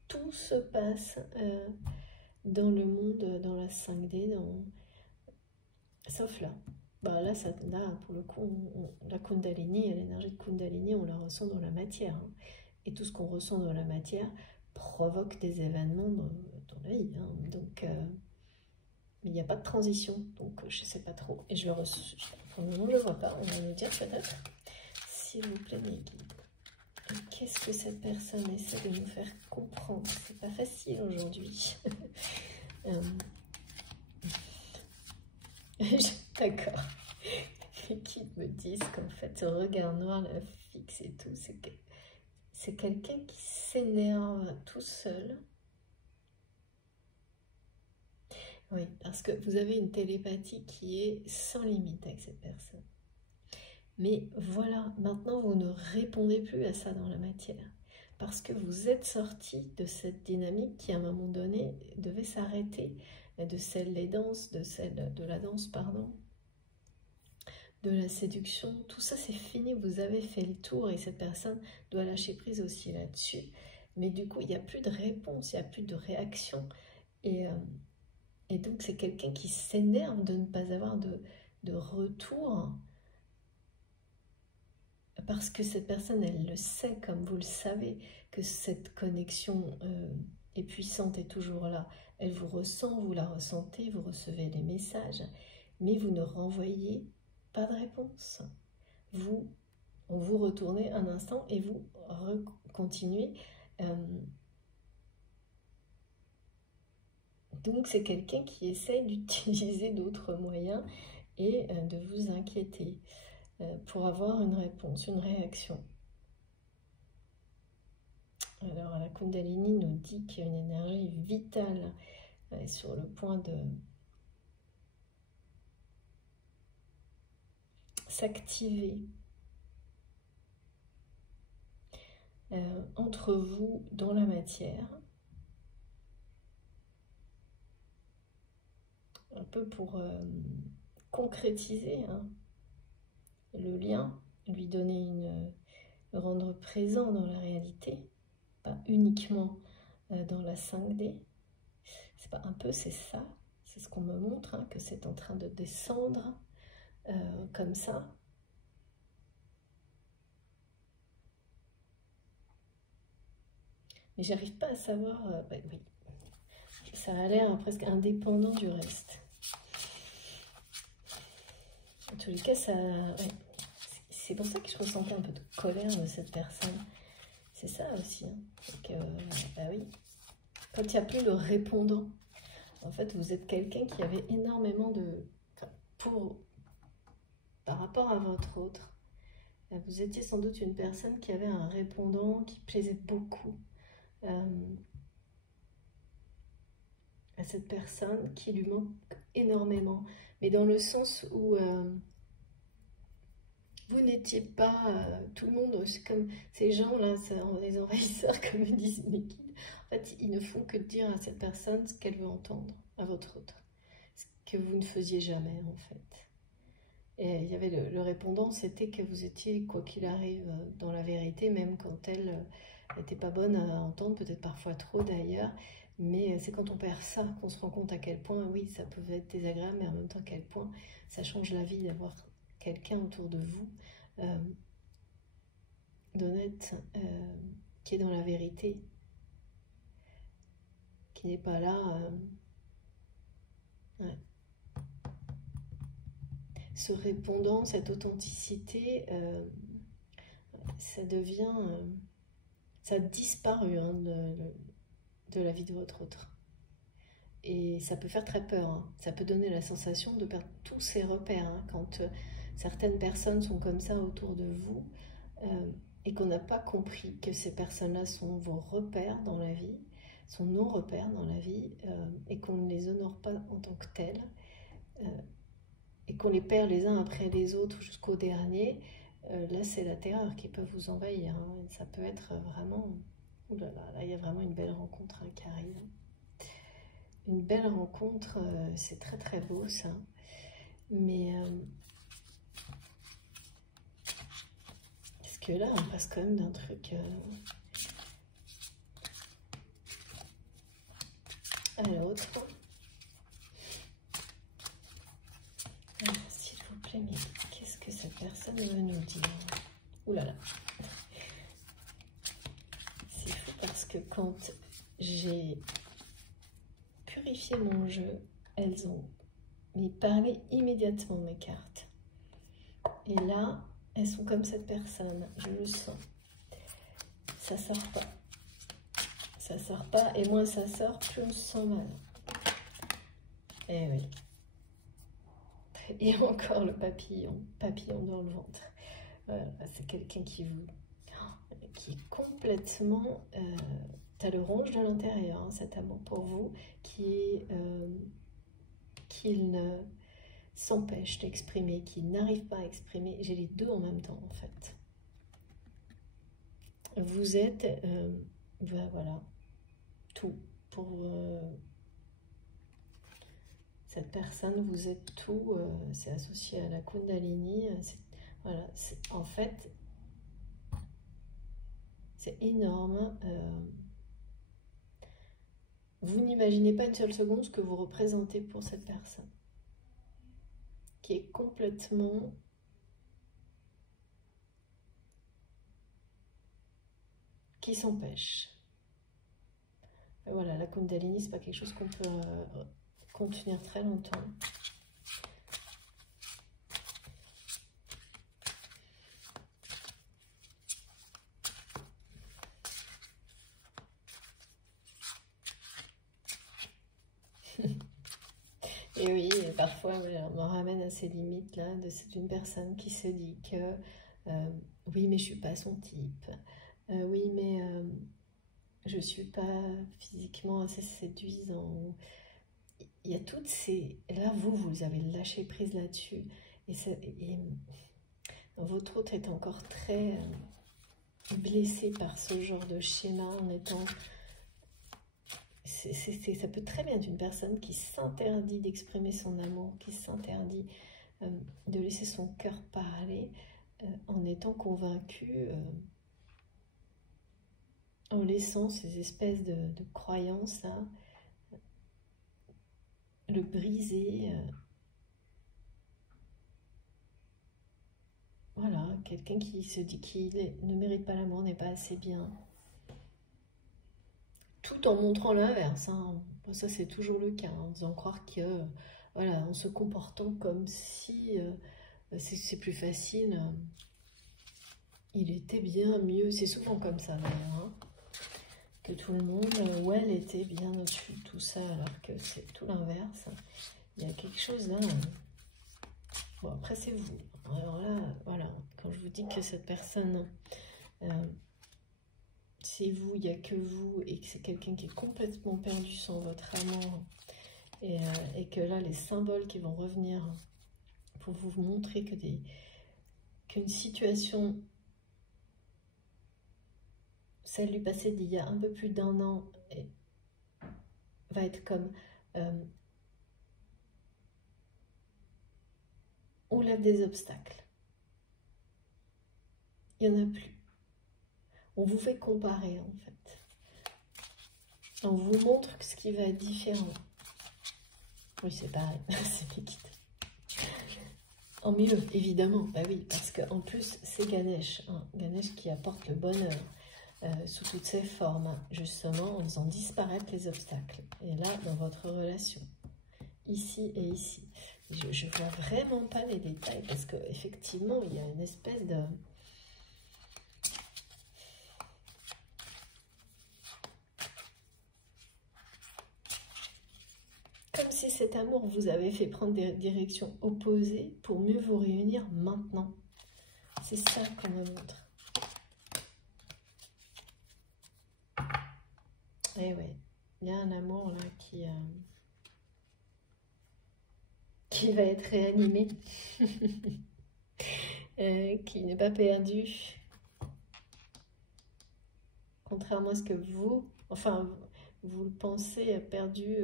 Tout se passe dans le monde, dans la 5D, sauf là. Bah là, pour le coup, la Kundalini, l'énergie de Kundalini, on la ressent dans la matière. Hein. Et tout ce qu'on ressent dans la matière provoque des événements dans la vie. Hein. Donc, mais il n'y a pas de transition, donc je ne sais pas trop. Et je le reçois, pour le moment, je ne le vois pas. On va me dire peut-être. S'il vous plaît, mes guides. Qu'est-ce que cette personne essaie de nous faire comprendre? C'est pas facile aujourd'hui. D'accord. Les guides me disent qu'en fait, ce regard noir, la fixe et tout, c'est quelqu'un qui s'énerve tout seul. Oui, parce que vous avez une télépathie qui est sans limite avec cette personne. Mais voilà, maintenant vous ne répondez plus à ça dans la matière. Parce que vous êtes sorti de cette dynamique qui, à un moment donné, devait s'arrêter. De celle des danses, de la danse, pardon, de la séduction. Tout ça, c'est fini. Vous avez fait le tour et cette personne doit lâcher prise aussi là-dessus. Mais du coup, il n'y a plus de réponse, il n'y a plus de réaction. Et donc, c'est quelqu'un qui s'énerve de ne pas avoir de retour. Parce que cette personne, elle le sait, comme vous le savez, que cette connexion est puissante et toujours là. Elle vous ressent, vous la ressentez, vous recevez les messages, mais vous ne renvoyez pas de réponse. Vous retournez un instant et vous continuez. Donc c'est quelqu'un qui essaye d'utiliser d'autres moyens et de vous inquiéter pour avoir une réponse, une réaction. Alors la Kundalini nous dit qu'il y a une énergie vitale sur le point de s'activer entre vous dans la matière, un peu pour concrétiser hein, le lien, lui donner le rendre présent dans la réalité, pas uniquement dans la 5D. C'est pas un peu, c'est ça, c'est ce qu'on me montre, hein, que c'est en train de descendre comme ça. Mais j'arrive pas à savoir, oui, ça a l'air presque indépendant du reste. En tous les cas, ça, ouais. C'est pour ça que je ressentais un peu de colère de cette personne. C'est ça aussi, hein. Que, bah oui, quand il n'y a plus de répondant, en fait, vous êtes quelqu'un qui avait énormément de... par rapport à votre autre, vous étiez sans doute une personne qui avait un répondant qui plaisait beaucoup à cette personne, qui lui manque énormément, mais dans le sens où vous n'étiez pas tout le monde, c'est comme ces gens-là, les envahisseurs, comme disent mes guides. En fait, ils ne font que dire à cette personne ce qu'elle veut entendre, à votre autre, ce que vous ne faisiez jamais, en fait. Et il y avait le répondant, c'était que vous étiez, quoi qu'il arrive, dans la vérité, même quand elle n'était pas bonne à entendre, peut-être parfois trop d'ailleurs. Mais c'est quand on perd ça qu'on se rend compte à quel point, oui, ça pouvait être désagréable, mais en même temps, à quel point ça change la vie d'avoir quelqu'un autour de vous, d'honnête, qui est dans la vérité, qui n'est pas là. Ouais. ce répondant, cette authenticité, ça devient, ça a disparu hein, de la vie de votre autre. Et ça peut faire très peur, hein. Ça peut donner la sensation de perdre tous ses repères, hein, quand certaines personnes sont comme ça autour de vous, et qu'on n'a pas compris que ces personnes-là sont vos repères dans la vie, sont nos repères dans la vie, et qu'on ne les honore pas en tant que tels, et qu'on les perd les uns après les autres jusqu'au dernier. Là, c'est la terreur qui peut vous envahir, hein. Ça peut être vraiment... Ouh là là, là, il y a vraiment une belle rencontre hein, qui arrive. Une belle rencontre, c'est très très beau ça. Mais... parce que là, on passe quand même d'un truc... à l'autre. Alors, s'il vous plaît, mais qu'est-ce que cette personne veut nous dire? Ouh là là. C'est fou parce que quand j'ai purifié mon jeu, elles ont parlé immédiatement mes cartes. Et là, elles sont comme cette personne, je le sens. Ça sort pas. Ça sort pas, et moins ça sort, plus on se sent mal. Eh oui. Et encore le papillon dans le ventre. Voilà, c'est quelqu'un qui est complètement... t'as le ronge de l'intérieur, hein, cet amour pour vous, qu'il ne s'empêche d'exprimer, qu'il n'arrive pas à exprimer. J'ai les deux en même temps, en fait. Vous êtes... ben voilà, tout pour... cette personne, vous êtes tout, c'est associé à la Kundalini, voilà, en fait, c'est énorme. Vous n'imaginez pas une seule seconde ce que vous représentez pour cette personne, qui est complètement... qui s'empêche. Voilà, la Kundalini, c'est pas quelque chose qu'on peut contenir très longtemps. Et oui, parfois, on me ramène à ces limites-là, d'une personne qui se dit que oui, mais je suis pas son type. Oui, mais je suis pas physiquement assez séduisant. Il y a toutes ces... Là, vous avez lâché prise là-dessus. Et votre autre est encore très blessé par ce genre de schéma en étant... ça peut très bien être une personne qui s'interdit d'exprimer son amour, qui s'interdit de laisser son cœur parler en étant convaincu, en laissant ces espèces de croyances là, le briser. Voilà, quelqu'un qui se dit qu'il ne mérite pas l'amour, n'est pas assez bien. Tout en montrant l'inverse, hein. Ça c'est toujours le cas, en faisant croire que, voilà, en se comportant comme si c'est plus facile, il était bien mieux. C'est souvent comme ça d'ailleurs, hein, que tout le monde ou elle était bien au-dessus de tout ça, alors que c'est tout l'inverse. Il y a quelque chose là. Bon, après c'est vous. Alors là, voilà, quand je vous dis que cette personne... c'est vous, il n'y a que vous, et que c'est quelqu'un qui est complètement perdu sans votre amour, et que là, les symboles qui vont revenir pour vous montrer que qu'une situation, celle du passé d'il y a un peu plus d'1 an, va être comme... on lève des obstacles. Il n'y en a plus. On vous fait comparer, en fait. On vous montre ce qui va être différent. Oui, c'est pareil, c'est mes guides. En mieux, évidemment, bah oui, parce qu'en plus, c'est Ganesh, hein, Ganesh qui apporte le bonheur sous toutes ses formes, justement, en faisant disparaître les obstacles. Et là, dans votre relation, ici et ici. Je vois vraiment pas les détails parce qu'effectivement, il y a une espèce de... Comme si cet amour vous avait fait prendre des directions opposées pour mieux vous réunir maintenant. C'est ça qu'on me montre. Et ouais, il y a un amour là qui va être réanimé, qui n'est pas perdu. Contrairement à ce que vous, enfin, vous le pensez perdu.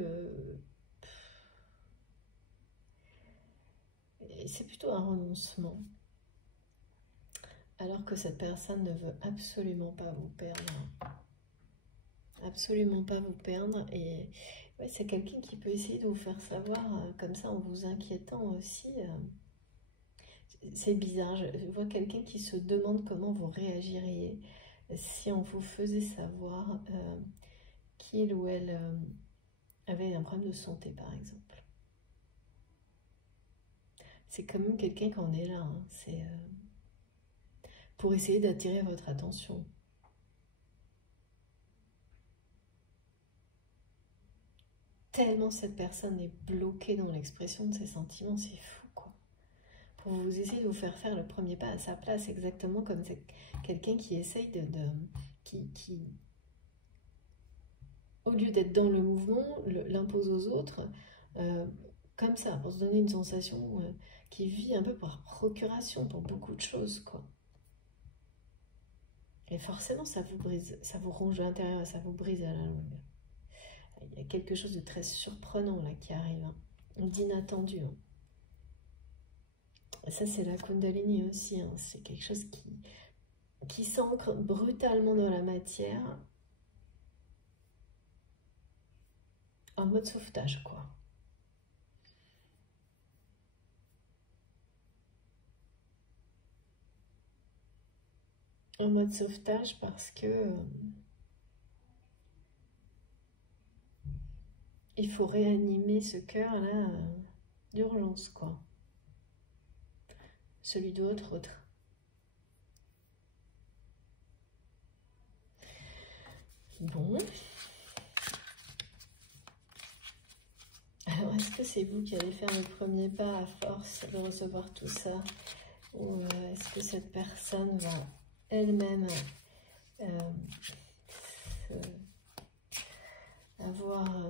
Et c'est plutôt un renoncement. Alors que cette personne ne veut absolument pas vous perdre. Absolument pas vous perdre. Et ouais, c'est quelqu'un qui peut essayer de vous faire savoir, comme ça, en vous inquiétant aussi. C'est bizarre, je vois quelqu'un qui se demande comment vous réagiriez si on vous faisait savoir qu'il ou elle avait un problème de santé, par exemple. C'est quand même quelqu'un qu'on est là, hein. C'est pour essayer d'attirer votre attention. Tellement cette personne est bloquée dans l'expression de ses sentiments, c'est fou, quoi. Pour vous essayer de vous faire le premier pas à sa place, exactement comme c'est quelqu'un qui essaye qui, au lieu d'être dans le mouvement, l'impose aux autres, comme ça, pour se donner une sensation qui vit un peu par procuration pour beaucoup de choses, quoi. Et forcément, ça vous brise, ça vous ronge à l'intérieur, ça vous brise à la longue. Il y a quelque chose de très surprenant là qui arrive, hein, d'inattendu. Hein. Et ça, c'est la Kundalini aussi, hein. C'est quelque chose qui s'ancre brutalement dans la matière, en mode sauvetage, quoi. En mode sauvetage parce que il faut réanimer ce cœur-là d'urgence, quoi. Celui de votre autre. Bon. Alors, est-ce que c'est vous qui allez faire le premier pas à force de recevoir tout ça? Ou est-ce que cette personne va elle-même avoir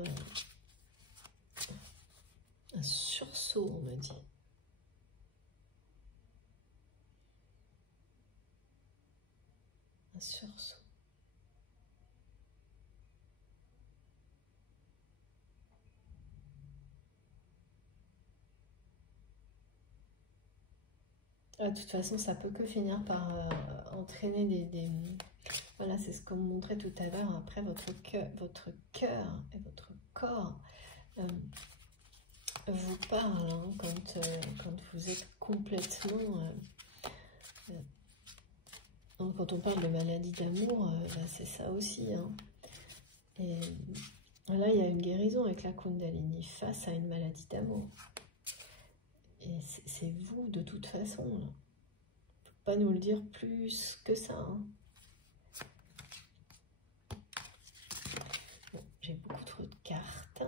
un sursaut, on me dit. Un sursaut. De toute façon, ça peut que finir par entraîner voilà, c'est ce qu'on me montrait tout à l'heure. Après, votre cœur et votre corps vous parlent, hein, quand vous êtes complètement... quand on parle de maladie d'amour, bah, c'est ça aussi. Hein. Et là, il y a une guérison avec la Kundalini face à une maladie d'amour. Et c'est vous de toute façon. Il ne faut pas nous le dire plus que ça. Hein. Bon, j'ai beaucoup trop de cartes.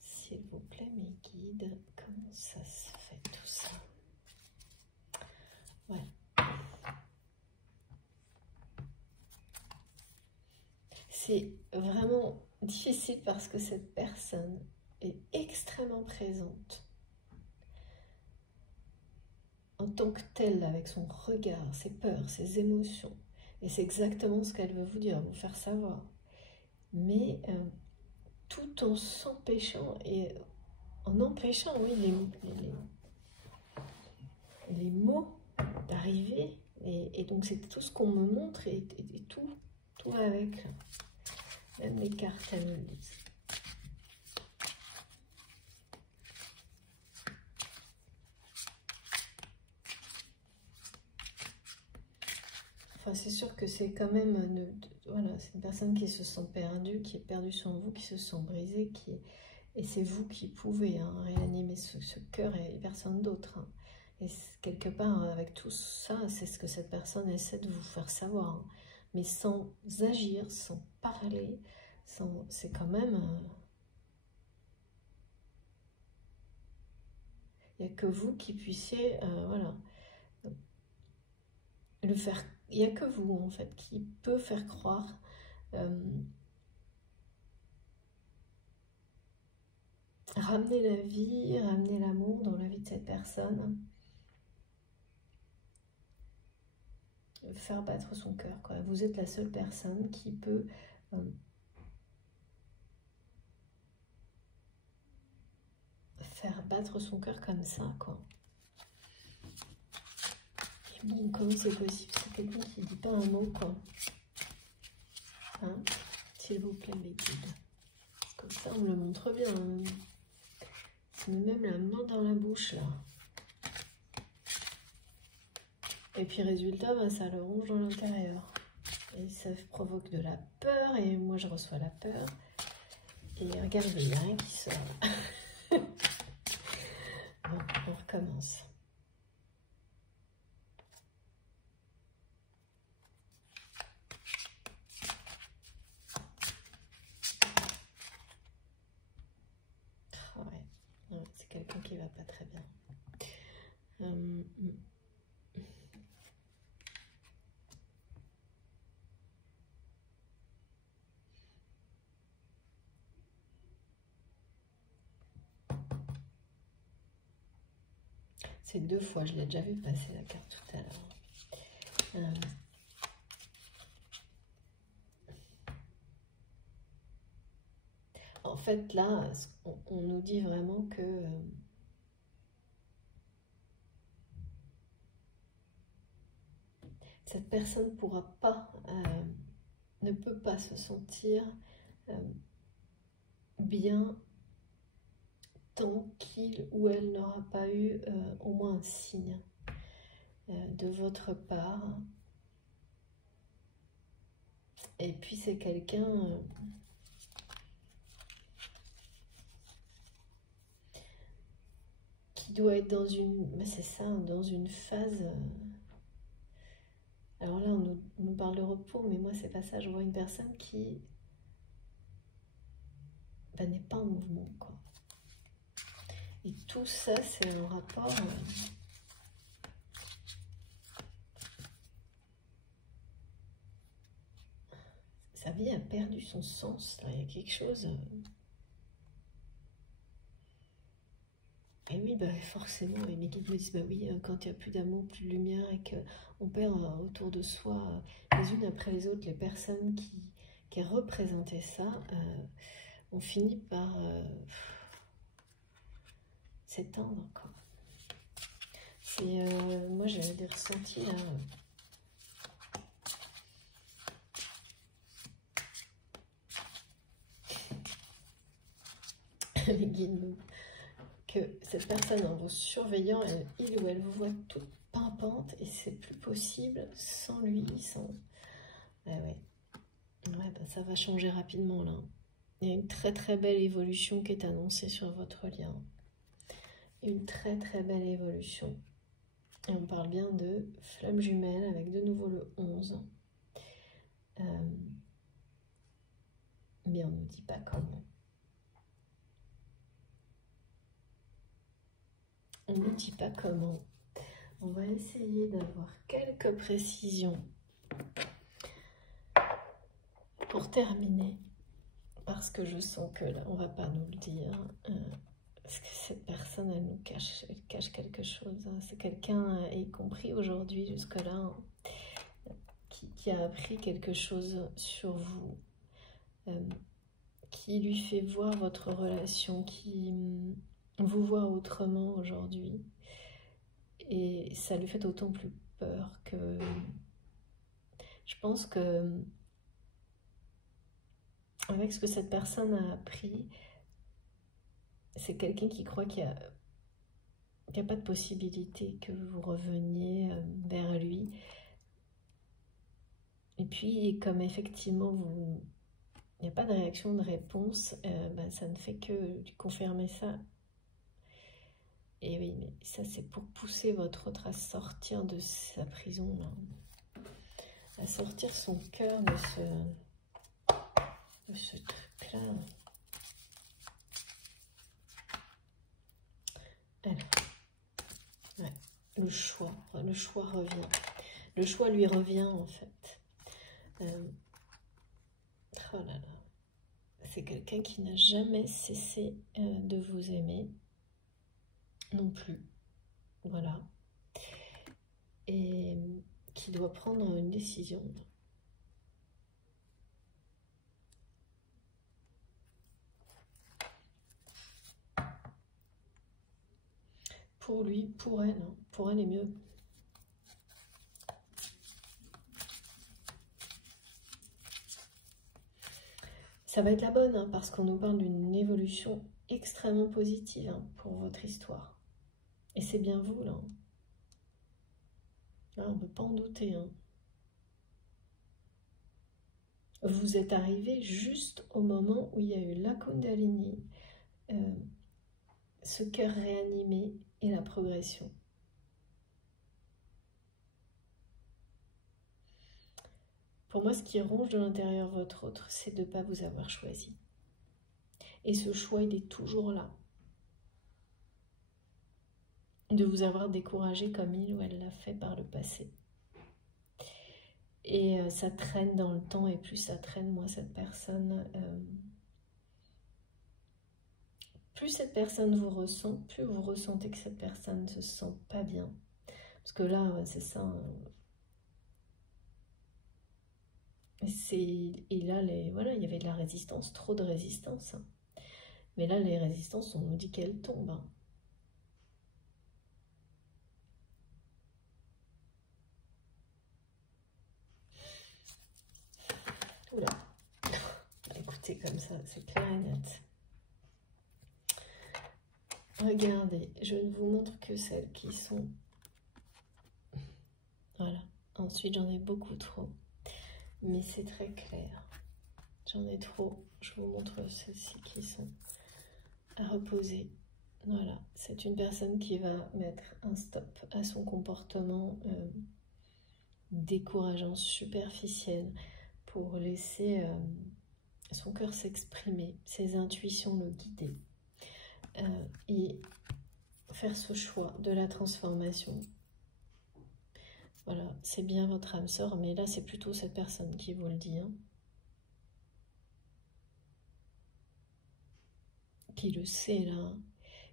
S'il vous plaît, mes guides, comment ça se fait tout ça? Voilà. C'est vraiment difficile parce que cette personne est extrêmement présente en tant que telle, avec son regard, ses peurs, ses émotions. Et c'est exactement ce qu'elle veut vous dire, vous faire savoir. Mais tout en s'empêchant et en empêchant, oui, les mots d'arriver. Et donc c'est tout ce qu'on me montre et tout va avec. Même les cartes, elles me le disent. Enfin, c'est sûr que c'est quand même... voilà, c'est une personne qui se sent perdue, qui est perdue sans vous, qui se sent brisée, Et c'est vous qui pouvez réanimer ce cœur et personne d'autre. Et quelque part, avec tout ça, c'est ce que cette personne essaie de vous faire savoir. Mais sans agir, sans parler, c'est quand même... Il n'y a que vous qui puissiez, voilà, le faire. Il n'y a que vous, en fait, qui peut faire croire ramener la vie, ramener l'amour dans la vie de cette personne. Faire battre son cœur, quoi. Vous êtes la seule personne qui peut faire battre son cœur comme ça, quoi. Et bon, comment c'est possible? C'est quelqu'un qui ne dit pas un mot, quoi. Hein? S'il vous plaît, l'étude. Comme ça, on me le montre bien. On met même la main dans la bouche, là. Et puis, résultat, bah, ça le ronge dans l'intérieur. Et ça provoque de la peur, et moi, je reçois la peur. Et regardez, il n'y a rien qui sort. Bon, on recommence. Ouais, c'est quelqu'un qui va pas très bien. C'est 2 fois, je l'ai déjà vu passer la carte tout à l'heure. En fait, là, on nous dit vraiment que cette personne ne peut pas se sentir bien tant qu'il ou elle n'aura pas eu au moins un signe de votre part. Et puis c'est quelqu'un qui doit être dans une, c'est ça, dans une phase. Alors là, on nous parle de repos, mais moi c'est pas ça. Je vois une personne qui n'est pas en mouvement, quoi. Et tout ça, c'est un rapport. Sa vie a perdu son sens. Là. Il y a quelque chose. Et oui, forcément, et mes guides me disent, oui, quand il n'y a plus d'amour, plus de lumière, et qu'on perd autour de soi, les unes après les autres, les personnes qui représentaient ça, on finit par s'éteindre, quoi. Moi, j'avais des ressentis, là. Les guides, que cette personne, en vous surveillant, il ou elle vous voit toute pimpante, et c'est plus possible sans lui, sans... Ouais, ça va changer rapidement, là. Il y a une très très belle évolution qui est annoncée sur votre lien. Une très très belle évolution. Et on parle bien de flamme jumelle avec de nouveau le 11. Mais on ne nous dit pas comment. On ne nous dit pas comment. On va essayer d'avoir quelques précisions pour terminer. Parce que je sens que là, on ne va pas nous le dire. Parce que cette personne, elle nous cache, quelque chose. C'est quelqu'un, y compris aujourd'hui, jusque-là, qui a appris quelque chose sur vous, qui lui fait voir votre relation, qui vous voit autrement aujourd'hui. Et ça lui fait d'autant plus peur que... Je pense que avec ce que cette personne a appris, c'est quelqu'un qui croit qu'il n'y a pas de possibilité que vous reveniez vers lui. Et puis, comme effectivement, il n'y a pas de réaction, de réponse, ça ne fait que confirmer ça. Et oui, mais ça c'est pour pousser votre autre à sortir de sa prison, là. À sortir son cœur de ce truc-là. Alors, ouais, le choix revient. Le choix lui revient en fait. Oh là là. C'est quelqu'un qui n'a jamais cessé de vous aimer non plus. Voilà. Et qui doit prendre une décision. Pour lui, pour elle, hein. Pour elle est mieux. Ça va être la bonne, hein, parce qu'on nous parle d'une évolution extrêmement positive, hein, pour votre histoire. Et c'est bien vous, là. Là, on ne peut pas en douter, hein. Vous êtes arrivé juste au moment où il y a eu la Kundalini, ce cœur réanimé et la progression. Pour moi, ce qui ronge de l'intérieur votre autre, c'est de ne pas vous avoir choisi. Et ce choix, il est toujours là. De vous avoir découragé comme il ou elle l'a fait par le passé. Et ça traîne dans le temps, et plus ça traîne, moi, cette personne... plus cette personne vous ressent, plus vous ressentez que cette personne ne se sent pas bien. Parce que là, c'est ça... Et là, voilà, il y avait de la résistance, trop de résistance. Hein. Mais là, les résistances, on nous dit qu'elles tombent. Hein. Oula. Écoutez, comme ça, c'est clair et net. Regardez, je ne vous montre que celles qui sont... Voilà. Ensuite, j'en ai beaucoup trop. Mais c'est très clair. J'en ai trop. Je vous montre ceux-ci qui sont à reposer. Voilà. C'est une personne qui va mettre un stop à son comportement décourageant, superficiel, pour laisser son cœur s'exprimer, ses intuitions le guider. Et faire ce choix de la transformation. Voilà, c'est bien votre âme sœur, mais là, c'est plutôt cette personne qui vous le dit. Hein. Qui le sait, là. Hein.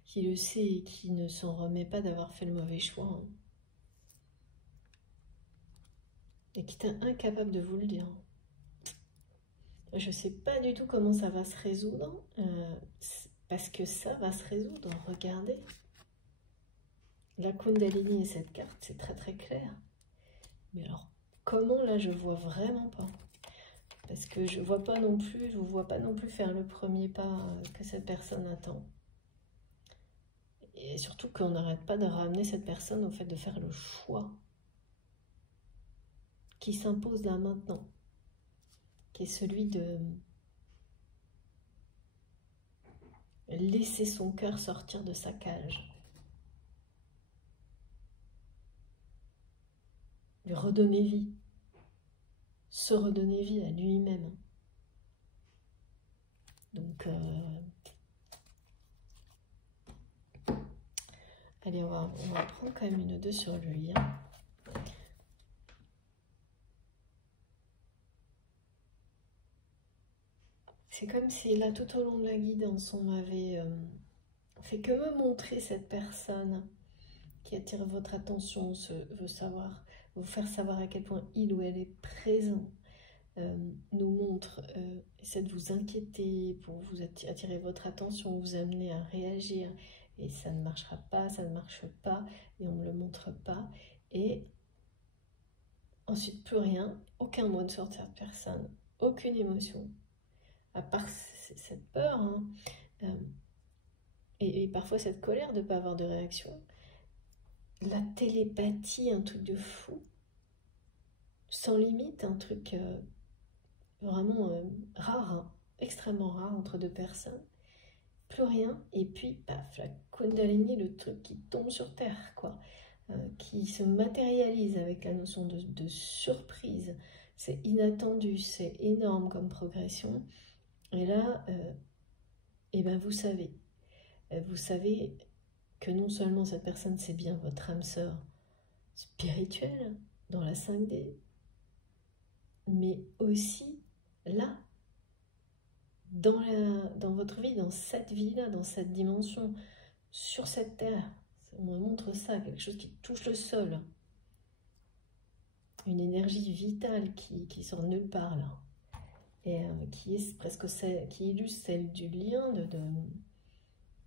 Qui le sait et qui ne s'en remet pas d'avoir fait le mauvais choix. Hein. Et qui est incapable de vous le dire. Je ne sais pas du tout comment ça va se résoudre. Parce que ça va se résoudre. Regardez. La Kundalini et cette carte, c'est très très clair. Mais alors, comment là, je vois vraiment pas. Parce que je vois pas non plus, je vous vois pas non plus faire le premier pas que cette personne attend. Et surtout qu'on n'arrête pas de ramener cette personne au fait de faire le choix qui s'impose là maintenant, qui est celui de laisser son cœur sortir de sa cage. Lui redonner vie, se redonner vie à lui-même. Donc, allez, on va prendre quand même une ou deux sur lui. Hein. C'est comme si là, tout au long de la guidance, on m'avait fait que me montrer cette personne qui attire votre attention, vous faire savoir à quel point il ou elle est présent, nous montre, essaie de vous inquiéter pour vous attirer votre attention, vous amener à réagir, et ça ne marchera pas, ça ne marche pas, et on ne me le montre pas, et ensuite plus rien, aucun mot ne sort de cette personne, aucune émotion, à part cette peur, hein, et parfois cette colère de ne pas avoir de réaction, la télépathie, un truc de fou, sans limite, un truc vraiment rare, hein, extrêmement rare entre deux personnes. Plus rien, et puis paf, la Kundalini, le truc qui tombe sur terre, quoi, qui se matérialise avec la notion de surprise. C'est inattendu, c'est énorme comme progression. Et là, et ben vous savez que non seulement cette personne c'est bien votre âme sœur spirituelle dans la 5D, mais aussi là, dans votre vie, dans cette vie-là, dans cette dimension, sur cette terre. On me montre ça, quelque chose qui touche le sol. Une énergie vitale qui sort de nulle part là. Et qui est presque celle, qui illustre celle du lien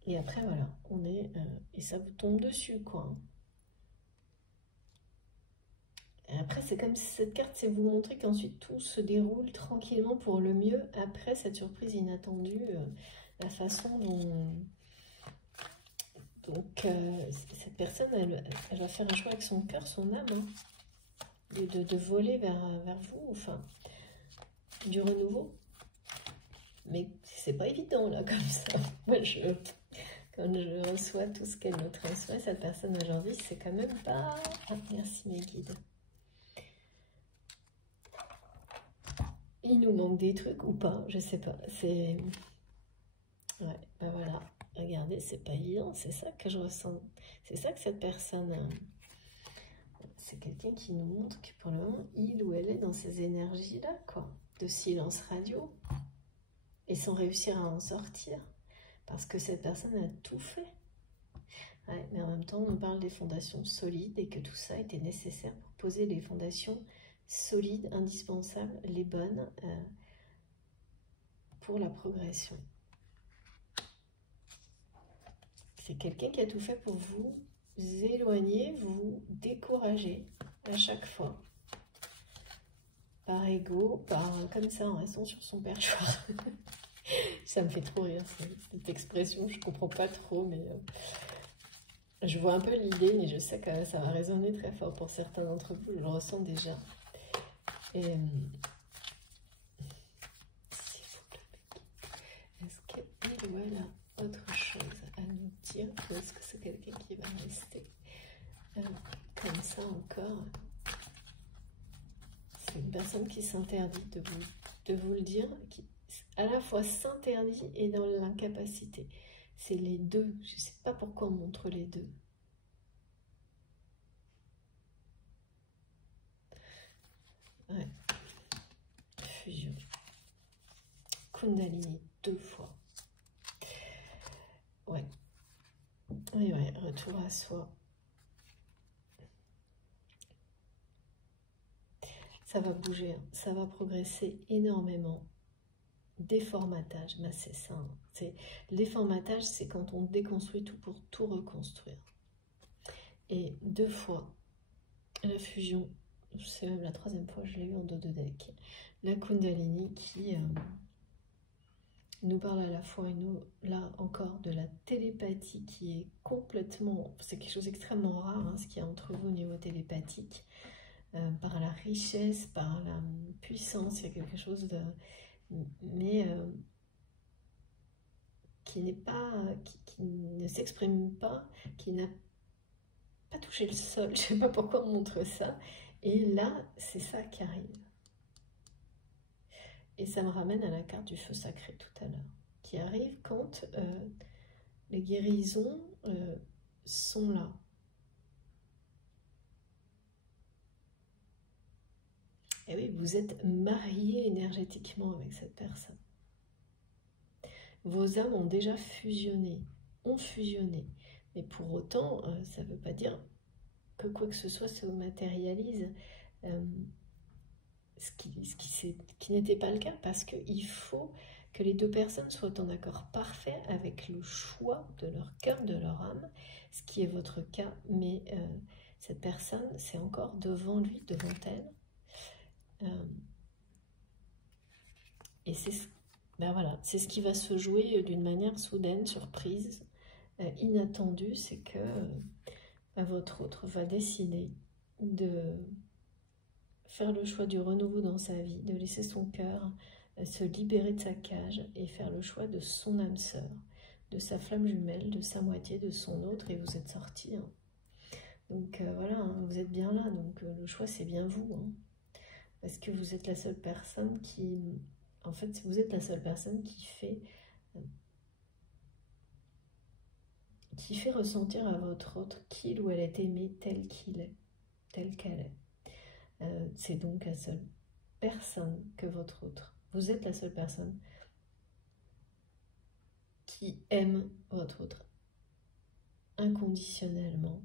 et après voilà, on est et ça vous tombe dessus quoi. Et après c'est comme si cette carte c'est vous montrer qu'ensuite tout se déroule tranquillement pour le mieux après cette surprise inattendue, la façon dont donc cette personne elle va faire un choix avec son cœur, son âme, hein, de voler vers vous, enfin du renouveau. Mais c'est pas évident là comme ça. Moi quand je reçois tout ce qu'elle me transmet, cette personne aujourd'hui, c'est quand même pas... Ah, merci mes guides. Il nous manque des trucs ou pas, je sais pas. C'est... Ouais, ben voilà. Regardez, c'est pas évident, c'est ça que je ressens. C'est ça que cette personne... C'est quelqu'un qui nous montre que pour le moment, il ou elle est dans ces énergies-là, quoi. De silence radio. Et sans réussir à en sortir. Parce que cette personne a tout fait. Ouais, mais en même temps, on nous parle des fondations solides et que tout ça était nécessaire pour poser les fondations solides, indispensables, les bonnes pour la progression. C'est quelqu'un qui a tout fait pour vous éloigner, vous décourager à chaque fois. Par ego, comme ça, en restant sur son perchoir. Ça me fait trop rire, cette expression, je comprends pas trop, mais je vois un peu l'idée, mais je sais que ça va résonner très fort pour certains d'entre vous, je le ressens déjà. Et est-ce qu'il ou elle a autre chose à nous dire, ou est-ce que c'est quelqu'un qui va rester comme ça encore? C'est une personne qui s'interdit de vous le dire, qui à la fois s'interdit et dans l'incapacité. C'est les deux. Je ne sais pas pourquoi on montre les deux. Ouais. Fusion. Kundalini, 2 fois. Ouais. Oui, ouais, retour à soi. Ça va bouger, hein. Ça va progresser énormément. Déformatage, ben c'est ça. Hein. Le déformatage, c'est quand on déconstruit tout pour tout reconstruire. Et 2 fois, la fusion, c'est même la 3e fois, je l'ai eu en dos de deck. La Kundalini qui nous parle à la fois, et nous, là encore, de la télépathie qui est complètement, c'est quelque chose d'extrêmement rare, hein, ce qu'il y a entre vous au niveau télépathique, par la richesse, par la puissance, il y a quelque chose de... mais qui n'est pas, qui ne s'exprime pas, qui n'a pas touché le sol, je ne sais pas pourquoi on montre ça, et là, c'est ça qui arrive. Et ça me ramène à la carte du feu sacré tout à l'heure, qui arrive quand les guérisons sont là. Et oui, vous êtes marié énergétiquement avec cette personne. Vos âmes ont déjà fusionné, ont fusionné. Mais pour autant, ça ne veut pas dire que quoi que ce soit se matérialise. Ce qui n'était pas le cas, parce qu'il faut que les deux personnes soient en accord parfait avec le choix de leur cœur, de leur âme, ce qui est votre cas, mais cette personne, c'est encore devant lui, devant elle. Et c'est ben voilà, c'est ce qui va se jouer d'une manière soudaine, surprise, inattendue, c'est que votre autre va décider de faire le choix du renouveau dans sa vie, de laisser son cœur se libérer de sa cage et faire le choix de son âme sœur, de sa flamme jumelle, de sa moitié, de son autre, et vous êtes sortis. Hein. Donc voilà, hein, vous êtes bien là, donc le choix c'est bien vous. Hein, parce que vous êtes la seule personne qui... En fait, vous êtes la seule personne qui fait ressentir à votre autre qu'il ou elle est aimé tel qu'il est, tel qu'elle est. C'est donc la seule personne que votre autre. Vous êtes la seule personne qui aime votre autre inconditionnellement,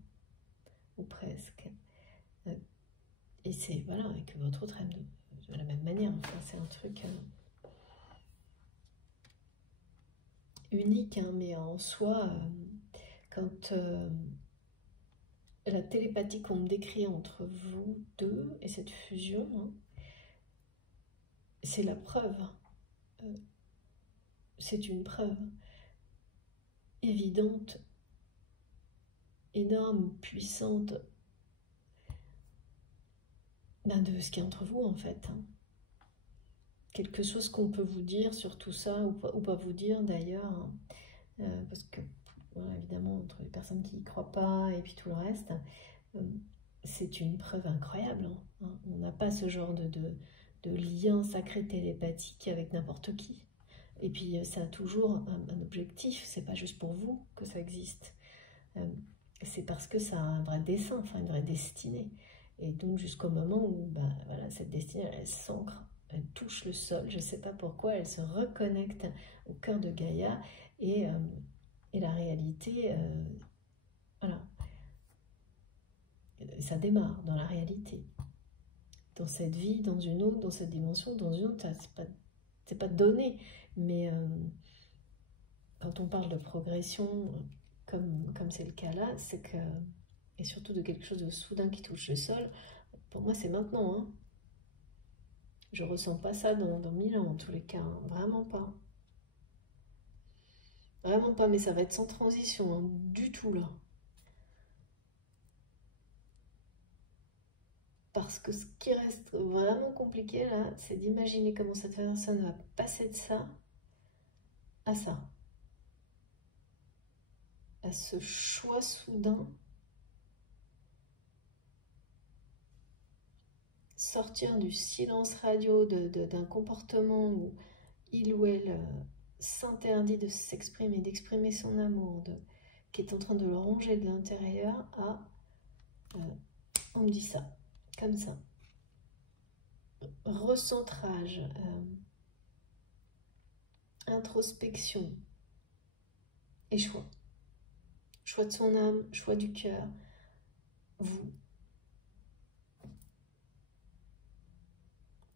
ou presque. Et c'est, voilà, et que votre autre aime de la même manière. Enfin, c'est un truc unique, hein, mais en soi, quand la télépathie qu'on me décrit entre vous deux et cette fusion, hein, c'est la preuve. C'est une preuve évidente, énorme, puissante, de ce qui est entre vous en fait. Hein. Quelque chose qu'on peut vous dire sur tout ça, ou pas vous dire d'ailleurs, hein, parce que voilà, évidemment entre les personnes qui n'y croient pas et puis tout le reste, c'est une preuve incroyable. Hein. On n'a pas ce genre de lien sacré télépathique avec n'importe qui. Et puis ça a toujours un objectif, c'est pas juste pour vous que ça existe. C'est parce que ça a un vrai dessein, enfin une vraie destinée. Et donc jusqu'au moment où voilà, cette destinée, elle s'ancre, elle touche le sol, je ne sais pas pourquoi, elle se reconnecte au cœur de Gaïa et la réalité, voilà, ça démarre dans la réalité. Dans cette vie, dans une autre, dans cette dimension, dans une autre, c'est pas donné. Mais quand on parle de progression, comme c'est le cas là, c'est que, et surtout de quelque chose de soudain qui touche le sol, pour moi c'est maintenant. Hein. Je ressens pas ça dans 1000 ans en tous les cas, hein. Vraiment pas. Vraiment pas, mais ça va être sans transition, hein, du tout là. Parce que ce qui reste vraiment compliqué là, c'est d'imaginer comment cette personne va passer de ça à ça. À ce choix soudain, sortir du silence radio d'un comportement où il ou elle s'interdit de s'exprimer, d'exprimer son amour, qui est en train de le ronger de l'intérieur, à on me dit ça, comme ça. Recentrage, introspection et choix. Choix de son âme, choix du cœur, vous.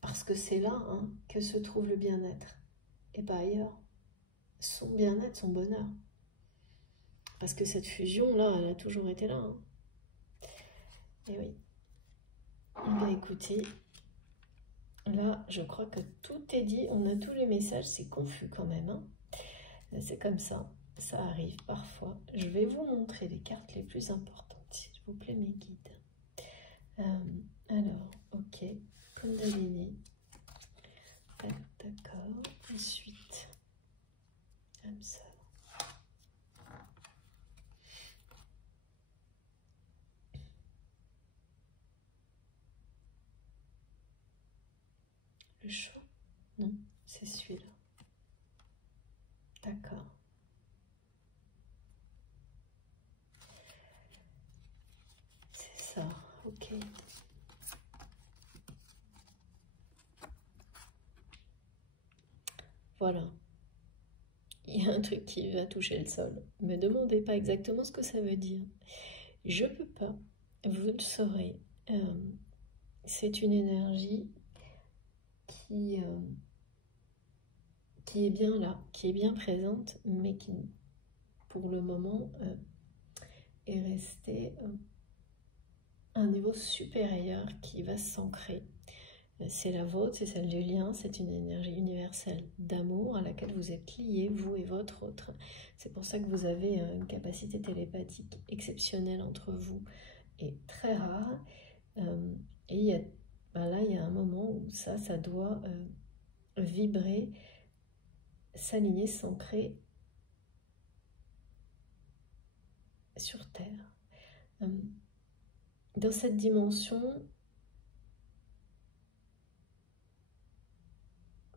Parce que c'est là hein, que se trouve le bien-être, et pas ailleurs. Son bien-être, son bonheur. Parce que cette fusion-là, elle a toujours été là. Hein. Et oui. Écoutez, là, je crois que tout est dit. On a tous les messages. C'est confus quand même. Hein. C'est comme ça. Ça arrive parfois. Je vais vous montrer les cartes les plus importantes, s'il vous plaît, mes guides. Alors, ok. Kundalini. D'accord. Ensuite, comme ça. Le choix? Non, c'est celui-là. D'accord. C'est ça, ok. Voilà. Il y a un truc qui va toucher le sol. Ne me demandez pas exactement ce que ça veut dire. Je peux pas. Vous le saurez. C'est une énergie qui est bien là, qui est bien présente, mais qui, pour le moment, est restée à un niveau supérieur qui va s'ancrer. C'est la vôtre, c'est celle du lien, c'est une énergie universelle d'amour à laquelle vous êtes liés, vous et votre autre. C'est pour ça que vous avez une capacité télépathique exceptionnelle entre vous et très rare. Et il y a ben là, il y a un moment où ça doit vibrer, s'aligner, s'ancrer sur Terre. Dans cette dimension,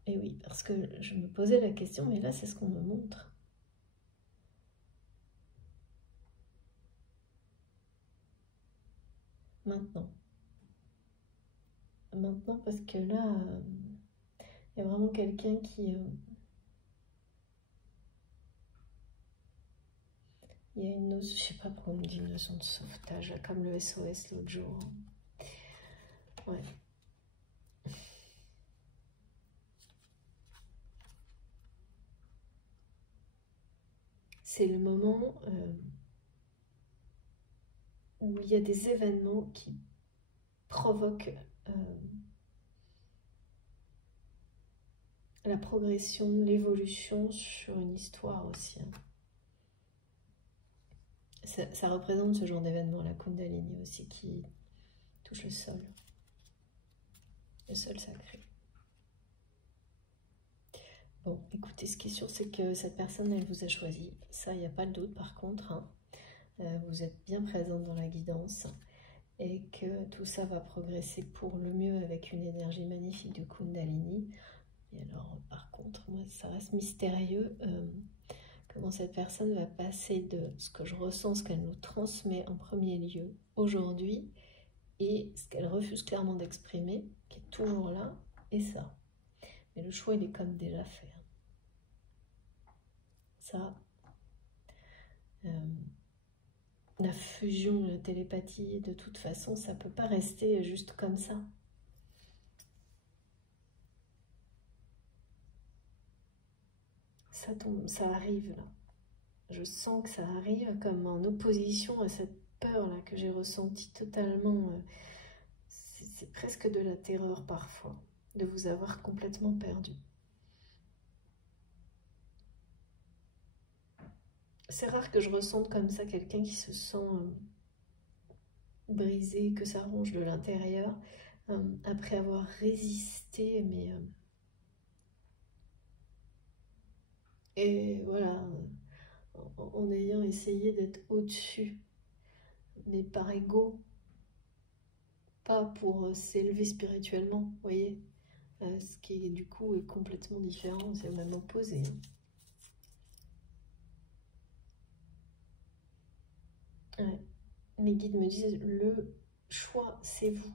et oui, parce que je me posais la question, mais là, c'est ce qu'on me montre. Maintenant. Maintenant, parce que là, il y a vraiment quelqu'un qui... il y a une notion, je sais pas pourquoi on me dit une notion de sauvetage, comme le SOS l'autre jour. Ouais. C'est le moment où il y a des événements qui provoquent la progression, l'évolution sur une histoire aussi. Ça représente ce genre d'événement, la Kundalini aussi, qui touche le sol sacré. Bon, écoutez, ce qui est sûr, c'est que cette personne, elle vous a choisi. Ça, il n'y a pas de doute, par contre. Hein. Vous êtes bien présente dans la guidance et que tout ça va progresser pour le mieux avec une énergie magnifique de Kundalini. Et alors, par contre, moi, ça reste mystérieux comment cette personne va passer de ce que je ressens, ce qu'elle nous transmet en premier lieu aujourd'hui, et ce qu'elle refuse clairement d'exprimer, qui est toujours là, et ça. Mais le choix, il est comme déjà fait. Ça, la fusion, la télépathie, de toute façon, ça ne peut pas rester juste comme ça. Ça tombe, ça arrive là. Je sens que ça arrive comme en opposition à cette peur là que j'ai ressentie totalement. C'est presque de la terreur parfois, de vous avoir complètement perdu. C'est rare que je ressente comme ça quelqu'un qui se sent brisé, que ça ronge de l'intérieur, après avoir résisté, mais... et voilà, en ayant essayé d'être au-dessus, mais par ego, pas pour s'élever spirituellement, vous voyez, ce qui du coup est complètement différent, c'est même opposé. Ouais. Mes guides me disent, le choix, c'est vous.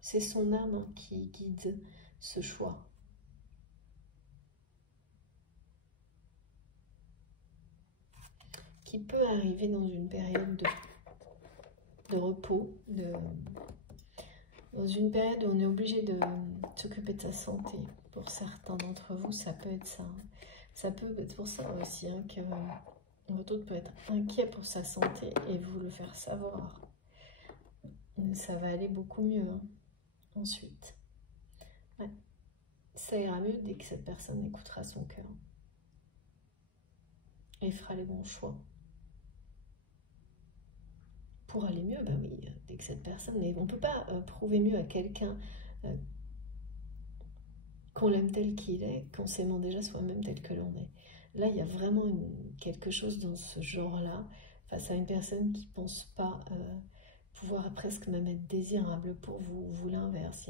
C'est son âme qui guide ce choix. Qui peut arriver dans une période de repos, dans une période où on est obligé de s'occuper de sa santé. Pour certains d'entre vous, ça peut être ça. Ça peut être pour ça aussi hein, que votre autre peut être inquiet pour sa santé et vous le faire savoir. Ça va aller beaucoup mieux hein, ensuite. Ouais. Ça ira mieux dès que cette personne écoutera son cœur et fera les bons choix. Pour aller mieux, ben oui, dès que cette personne... Mais on ne peut pas prouver mieux à quelqu'un qu'on l'aime tel qu'il est, qu'on s'aimant déjà soi-même tel que l'on est. Là, il y a vraiment quelque chose dans ce genre-là, face à une personne qui ne pense pas pouvoir presque même être désirable pour vous, ou l'inverse.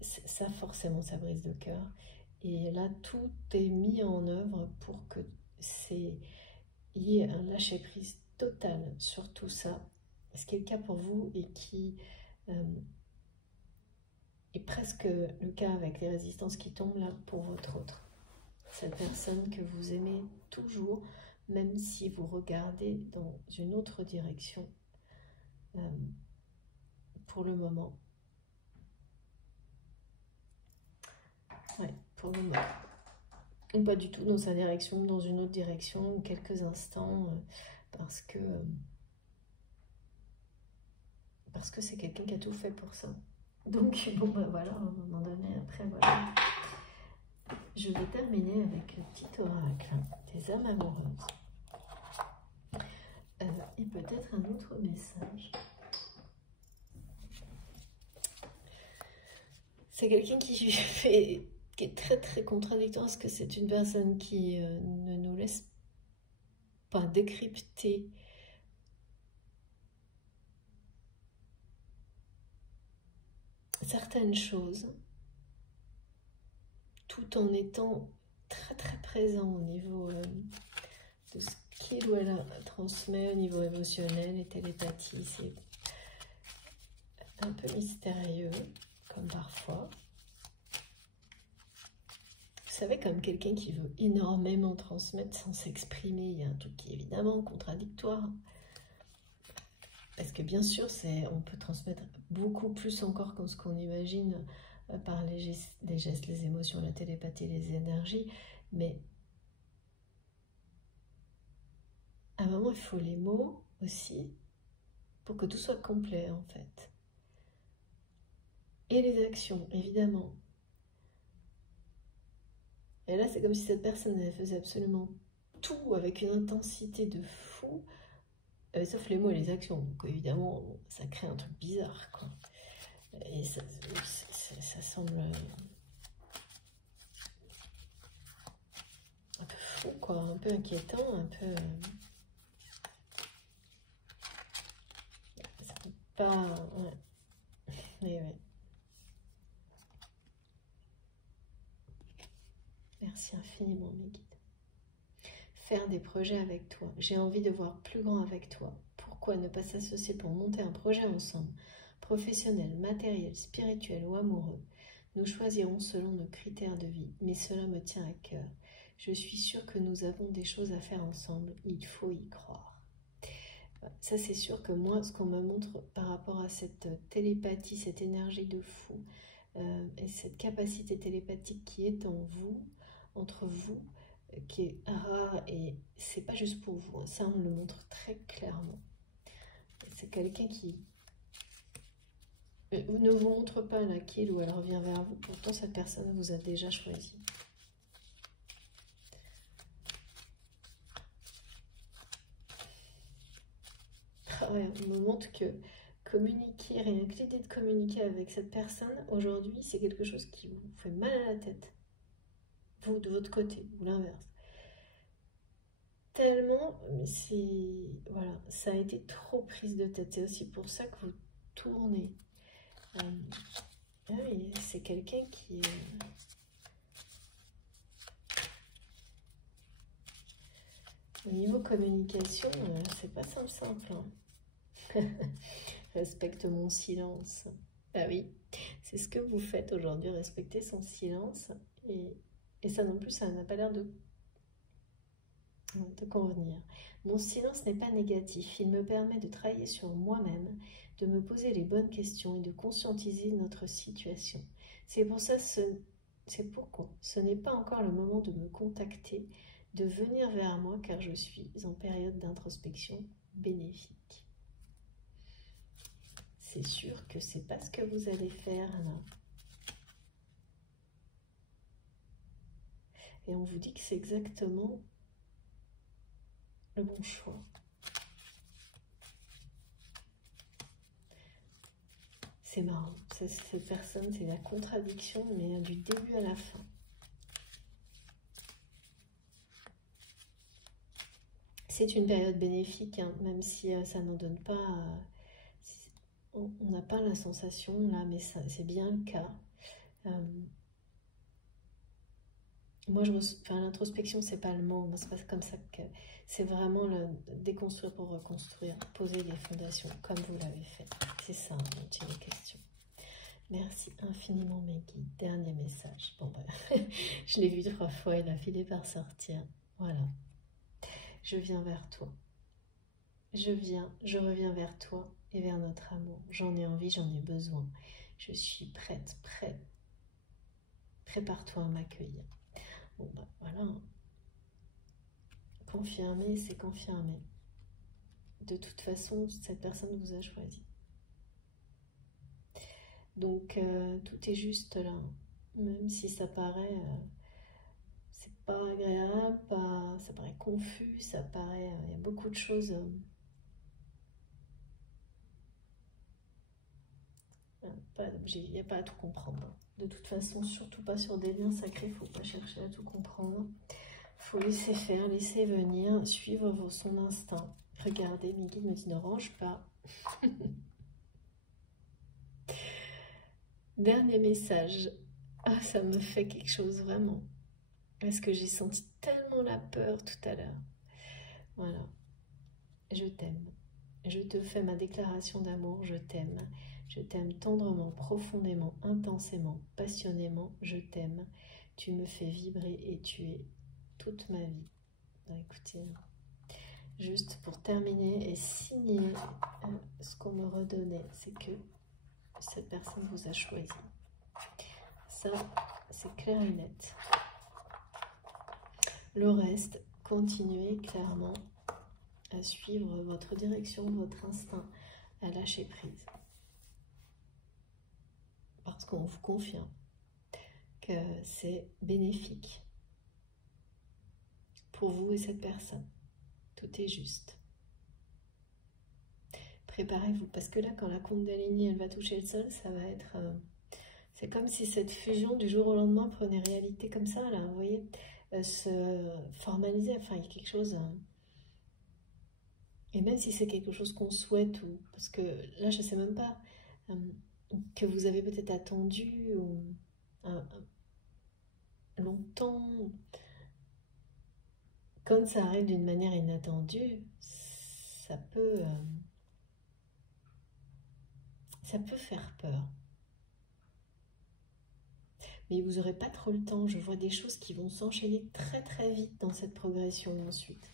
Ça, forcément, ça brise le cœur. Et là, tout est mis en œuvre pour que il y ait un lâcher-prise total sur tout ça, ce qui est le cas pour vous et qui est presque le cas avec les résistances qui tombent là pour votre autre. Cette personne que vous aimez toujours, même si vous regardez dans une autre direction pour le moment. Ouais, pour le moment. Ou pas du tout dans sa direction, dans une autre direction, quelques instants, parce que c'est quelqu'un qui a tout fait pour ça. Donc, bon, ben voilà, à un moment donné, après, voilà. Je vais terminer avec le petit oracle des âmes amoureuses. Et peut-être un autre message. C'est quelqu'un qui est très très contradictoire, parce que c'est une personne qui ne nous laisse pas décrypter certaines choses, tout en étant très très présent au niveau de ce qu'il ou elle transmet au niveau émotionnel et télépathie. C'est un peu mystérieux, comme parfois. Vous savez, comme quelqu'un qui veut énormément transmettre sans s'exprimer, il y a un truc qui est évidemment contradictoire. Parce que bien sûr, on peut transmettre beaucoup plus encore que ce qu'on imagine par les gestes, les émotions, la télépathie, les énergies. Mais à un moment, il faut les mots aussi pour que tout soit complet en fait. Et les actions, évidemment. Et là, c'est comme si cette personne, elle faisait absolument tout avec une intensité de fou, sauf les mots et les actions. Donc évidemment, ça crée un truc bizarre, quoi. Et ça semble un peu fou, quoi, un peu inquiétant, un peu... ça peut pas... Ouais. Mais ouais. Merci infiniment, mes guides. Faire des projets avec toi. J'ai envie de voir plus grand avec toi. Pourquoi ne pas s'associer pour monter un projet ensemble? Professionnel, matériel, spirituel ou amoureux. Nous choisirons selon nos critères de vie, mais cela me tient à cœur. Je suis sûre que nous avons des choses à faire ensemble. Il faut y croire. Ça, c'est sûr que moi, ce qu'on me montre par rapport à cette télépathie, cette énergie de fou, et cette capacité télépathique qui est en vous, entre vous, qui est rare, et c'est pas juste pour vous, hein, ça on le montre très clairement. C'est quelqu'un qui ne vous montre pas là qu'il ou elle revient vers vous, pourtant cette personne vous a déjà choisi. Ah ouais, on me montre que communiquer, rien que l'idée de communiquer avec cette personne aujourd'hui, c'est quelque chose qui vous fait mal à la tête. Vous de votre côté, ou l'inverse. Tellement, voilà, ça a été trop prise de tête. C'est aussi pour ça que vous tournez. Ah oui, c'est quelqu'un qui... au niveau communication, c'est pas simple. Hein. Respecte mon silence. Ah oui, c'est ce que vous faites aujourd'hui, respecter son silence. Et ça non plus, ça n'a pas l'air de convenir. Mon silence n'est pas négatif, il me permet de travailler sur moi-même, de me poser les bonnes questions et de conscientiser notre situation. C'est pourquoi ce n'est pas encore le moment de me contacter, de venir vers moi car je suis en période d'introspection bénéfique. C'est sûr que c'est pas ce que vous allez faire là. Et on vous dit que c'est exactement le bon choix. C'est marrant, cette personne, c'est la contradiction, mais du début à la fin. C'est une période bénéfique, hein, même si ça n'en donne pas... on n'a pas la sensation là, mais c'est bien le cas. Moi, l'introspection, c'est pas le mot. C'est pas comme ça que c'est vraiment le déconstruire pour reconstruire, poser les fondations comme vous l'avez fait. C'est ça dont il est question. Merci infiniment, mes guides. Dernier message. Bon, ben, je l'ai vu 3 fois, il a fini par sortir. Voilà. Je viens vers toi. Je reviens vers toi et vers notre amour. J'en ai envie, j'en ai besoin. Je suis prête, prête. Prépare-toi à m'accueillir. Bon, ben voilà. Confirmer, c'est confirmer. De toute façon, cette personne vous a choisi. Donc, tout est juste là. Même si ça paraît... c'est pas agréable, ça paraît confus, ça paraît... Il y a beaucoup de choses il n'y a pas à tout comprendre. De toute façon, surtout pas sur des liens sacrés, il ne faut pas chercher à tout comprendre. Il faut laisser faire, laisser venir, suivre son instinct. Regardez, mes guides me disent ne range pas. Dernier message. Ah, ça me fait quelque chose vraiment. Parce que j'ai senti tellement la peur tout à l'heure. Voilà. Je t'aime. Je te fais ma déclaration d'amour. Je t'aime. Je t'aime tendrement, profondément, intensément, passionnément. Je t'aime. Tu me fais vibrer et tu es toute ma vie. Ben, écoutez, juste pour terminer et signer ce qu'on me redonnait, c'est que cette personne vous a choisi. Ça, c'est clair et net. Le reste, continuez clairement à suivre votre direction, votre instinct, à lâcher prise. Parce qu'on vous confirme que c'est bénéfique pour vous et cette personne. Tout est juste. Préparez-vous, parce que là, quand la Kundalini elle va toucher le sol, ça va être... c'est comme si cette fusion du jour au lendemain prenait réalité comme ça, là, vous voyez, se formaliser, enfin, il y a quelque chose... et même si c'est quelque chose qu'on souhaite, ou parce que là, je ne sais même pas, que vous avez peut-être attendu ou, longtemps, quand ça arrive d'une manière inattendue, ça peut faire peur. Mais vous n'aurez pas trop le temps. Je vois des choses qui vont s'enchaîner très très vite dans cette progression ensuite,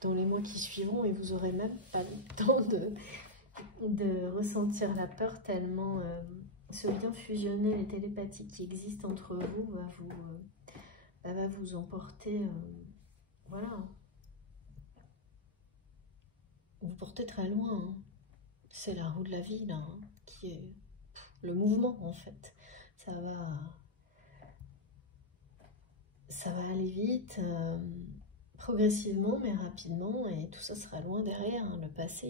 dans les mois qui suivront, et vous n'aurez même pas le temps de ressentir la peur tellement ce lien fusionnel et télépathique qui existe entre vous va vous emporter, voilà, vous portez très loin, hein. C'est la roue de la vie là, hein, qui est le mouvement en fait. Ça va aller vite, progressivement mais rapidement, et tout ça sera loin derrière, hein. Le passé,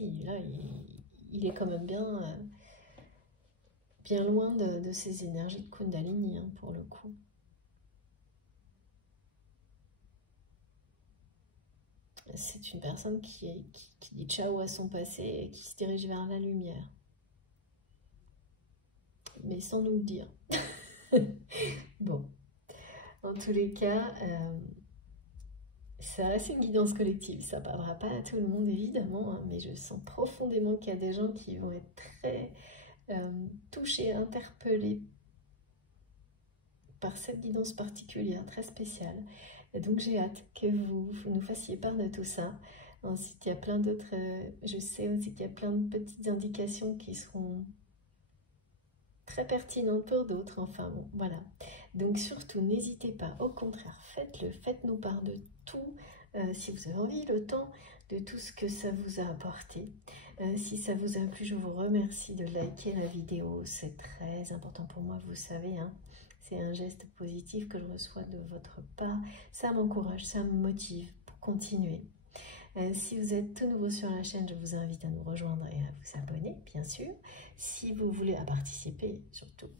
il est quand même bien loin de ces énergies de Kundalini, hein, pour le coup. C'est une personne qui dit ciao à son passé et qui se dirige vers la lumière. Mais sans nous le dire. Bon, en tous les cas, ça reste une guidance collective. Ça ne parlera pas à tout le monde évidemment, hein, mais je sens profondément qu'il y a des gens qui vont être très touchés, interpellés par cette guidance particulière, très spéciale. Et donc j'ai hâte que vous nous fassiez part de tout ça. Ensuite, il y a plein d'autres, je sais aussi qu'il y a plein de petites indications qui seront très pertinentes pour d'autres. Enfin bon, voilà. Donc surtout, n'hésitez pas, au contraire, faites-le, faites-nous part de tout, si vous avez envie, le temps, de tout ce que ça vous a apporté. Si ça vous a plu, je vous remercie de liker la vidéo, c'est très important pour moi, vous savez, hein. C'est un geste positif que je reçois de votre part. Ça m'encourage, ça me motive pour continuer. Si vous êtes tout nouveau sur la chaîne, je vous invite à nous rejoindre et à vous abonner, bien sûr. Si vous voulez participer, surtout.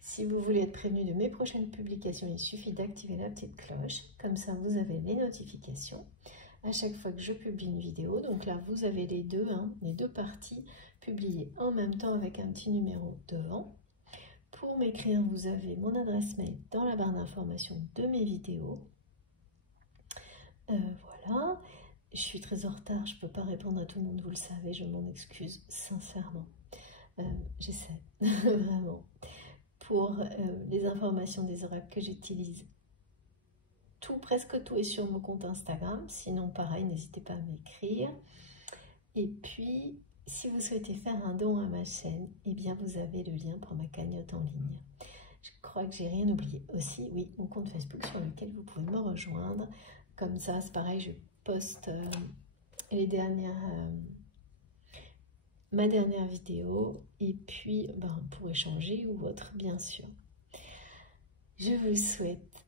Si vous voulez être prévenu de mes prochaines publications, il suffit d'activer la petite cloche. Comme ça, vous avez les notifications à chaque fois que je publie une vidéo. Donc là, vous avez les deux parties publiées en même temps avec un petit numéro devant. Pour m'écrire, vous avez mon adresse mail dans la barre d'information de mes vidéos. Voilà. Je suis très en retard, je ne peux pas répondre à tout le monde, vous le savez, je m'en excuse sincèrement. J'essaie, vraiment. Pour les informations des oracles que j'utilise, presque tout est sur mon compte Instagram. Sinon, pareil, n'hésitez pas à m'écrire. Et puis, si vous souhaitez faire un don à ma chaîne, eh bien, vous avez le lien pour ma cagnotte en ligne. Je crois que j'ai rien oublié. Aussi, oui, mon compte Facebook sur lequel vous pouvez me rejoindre. Comme ça, c'est pareil, je poste ma dernière vidéo, et puis pour échanger ou autre, bien sûr. Je vous souhaite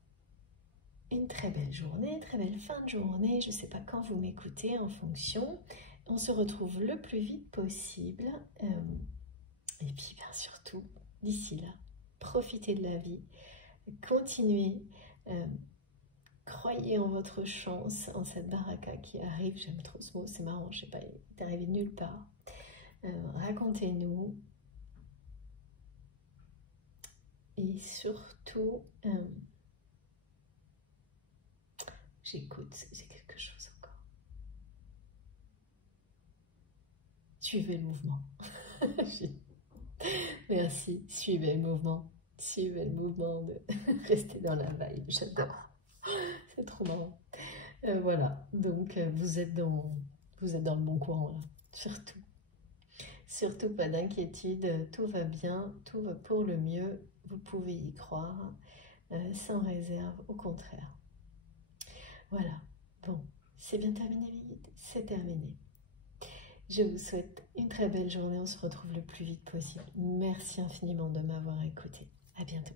une très belle journée, très belle fin de journée. Je ne sais pas quand vous m'écoutez en fonction. On se retrouve le plus vite possible. Et puis, bien surtout, d'ici là, profitez de la vie, continuez, croyez en votre chance, en cette baraka qui arrive, j'aime trop ce mot, c'est marrant, je sais pas, il est arrivé nulle part. Racontez-nous, et surtout, j'écoute, j'ai quelque chose encore. Suivez le mouvement. Merci, suivez le mouvement. Suivez le mouvement de rester dans la vibe, j'adore. C'est trop marrant. Voilà, donc vous êtes dans le bon courant là, surtout. Surtout pas d'inquiétude, tout va bien, tout va pour le mieux, vous pouvez y croire, sans réserve, au contraire. Voilà, bon, c'est bien terminé les guides, c'est terminé. Je vous souhaite une très belle journée, on se retrouve le plus vite possible. Merci infiniment de m'avoir écouté. À bientôt.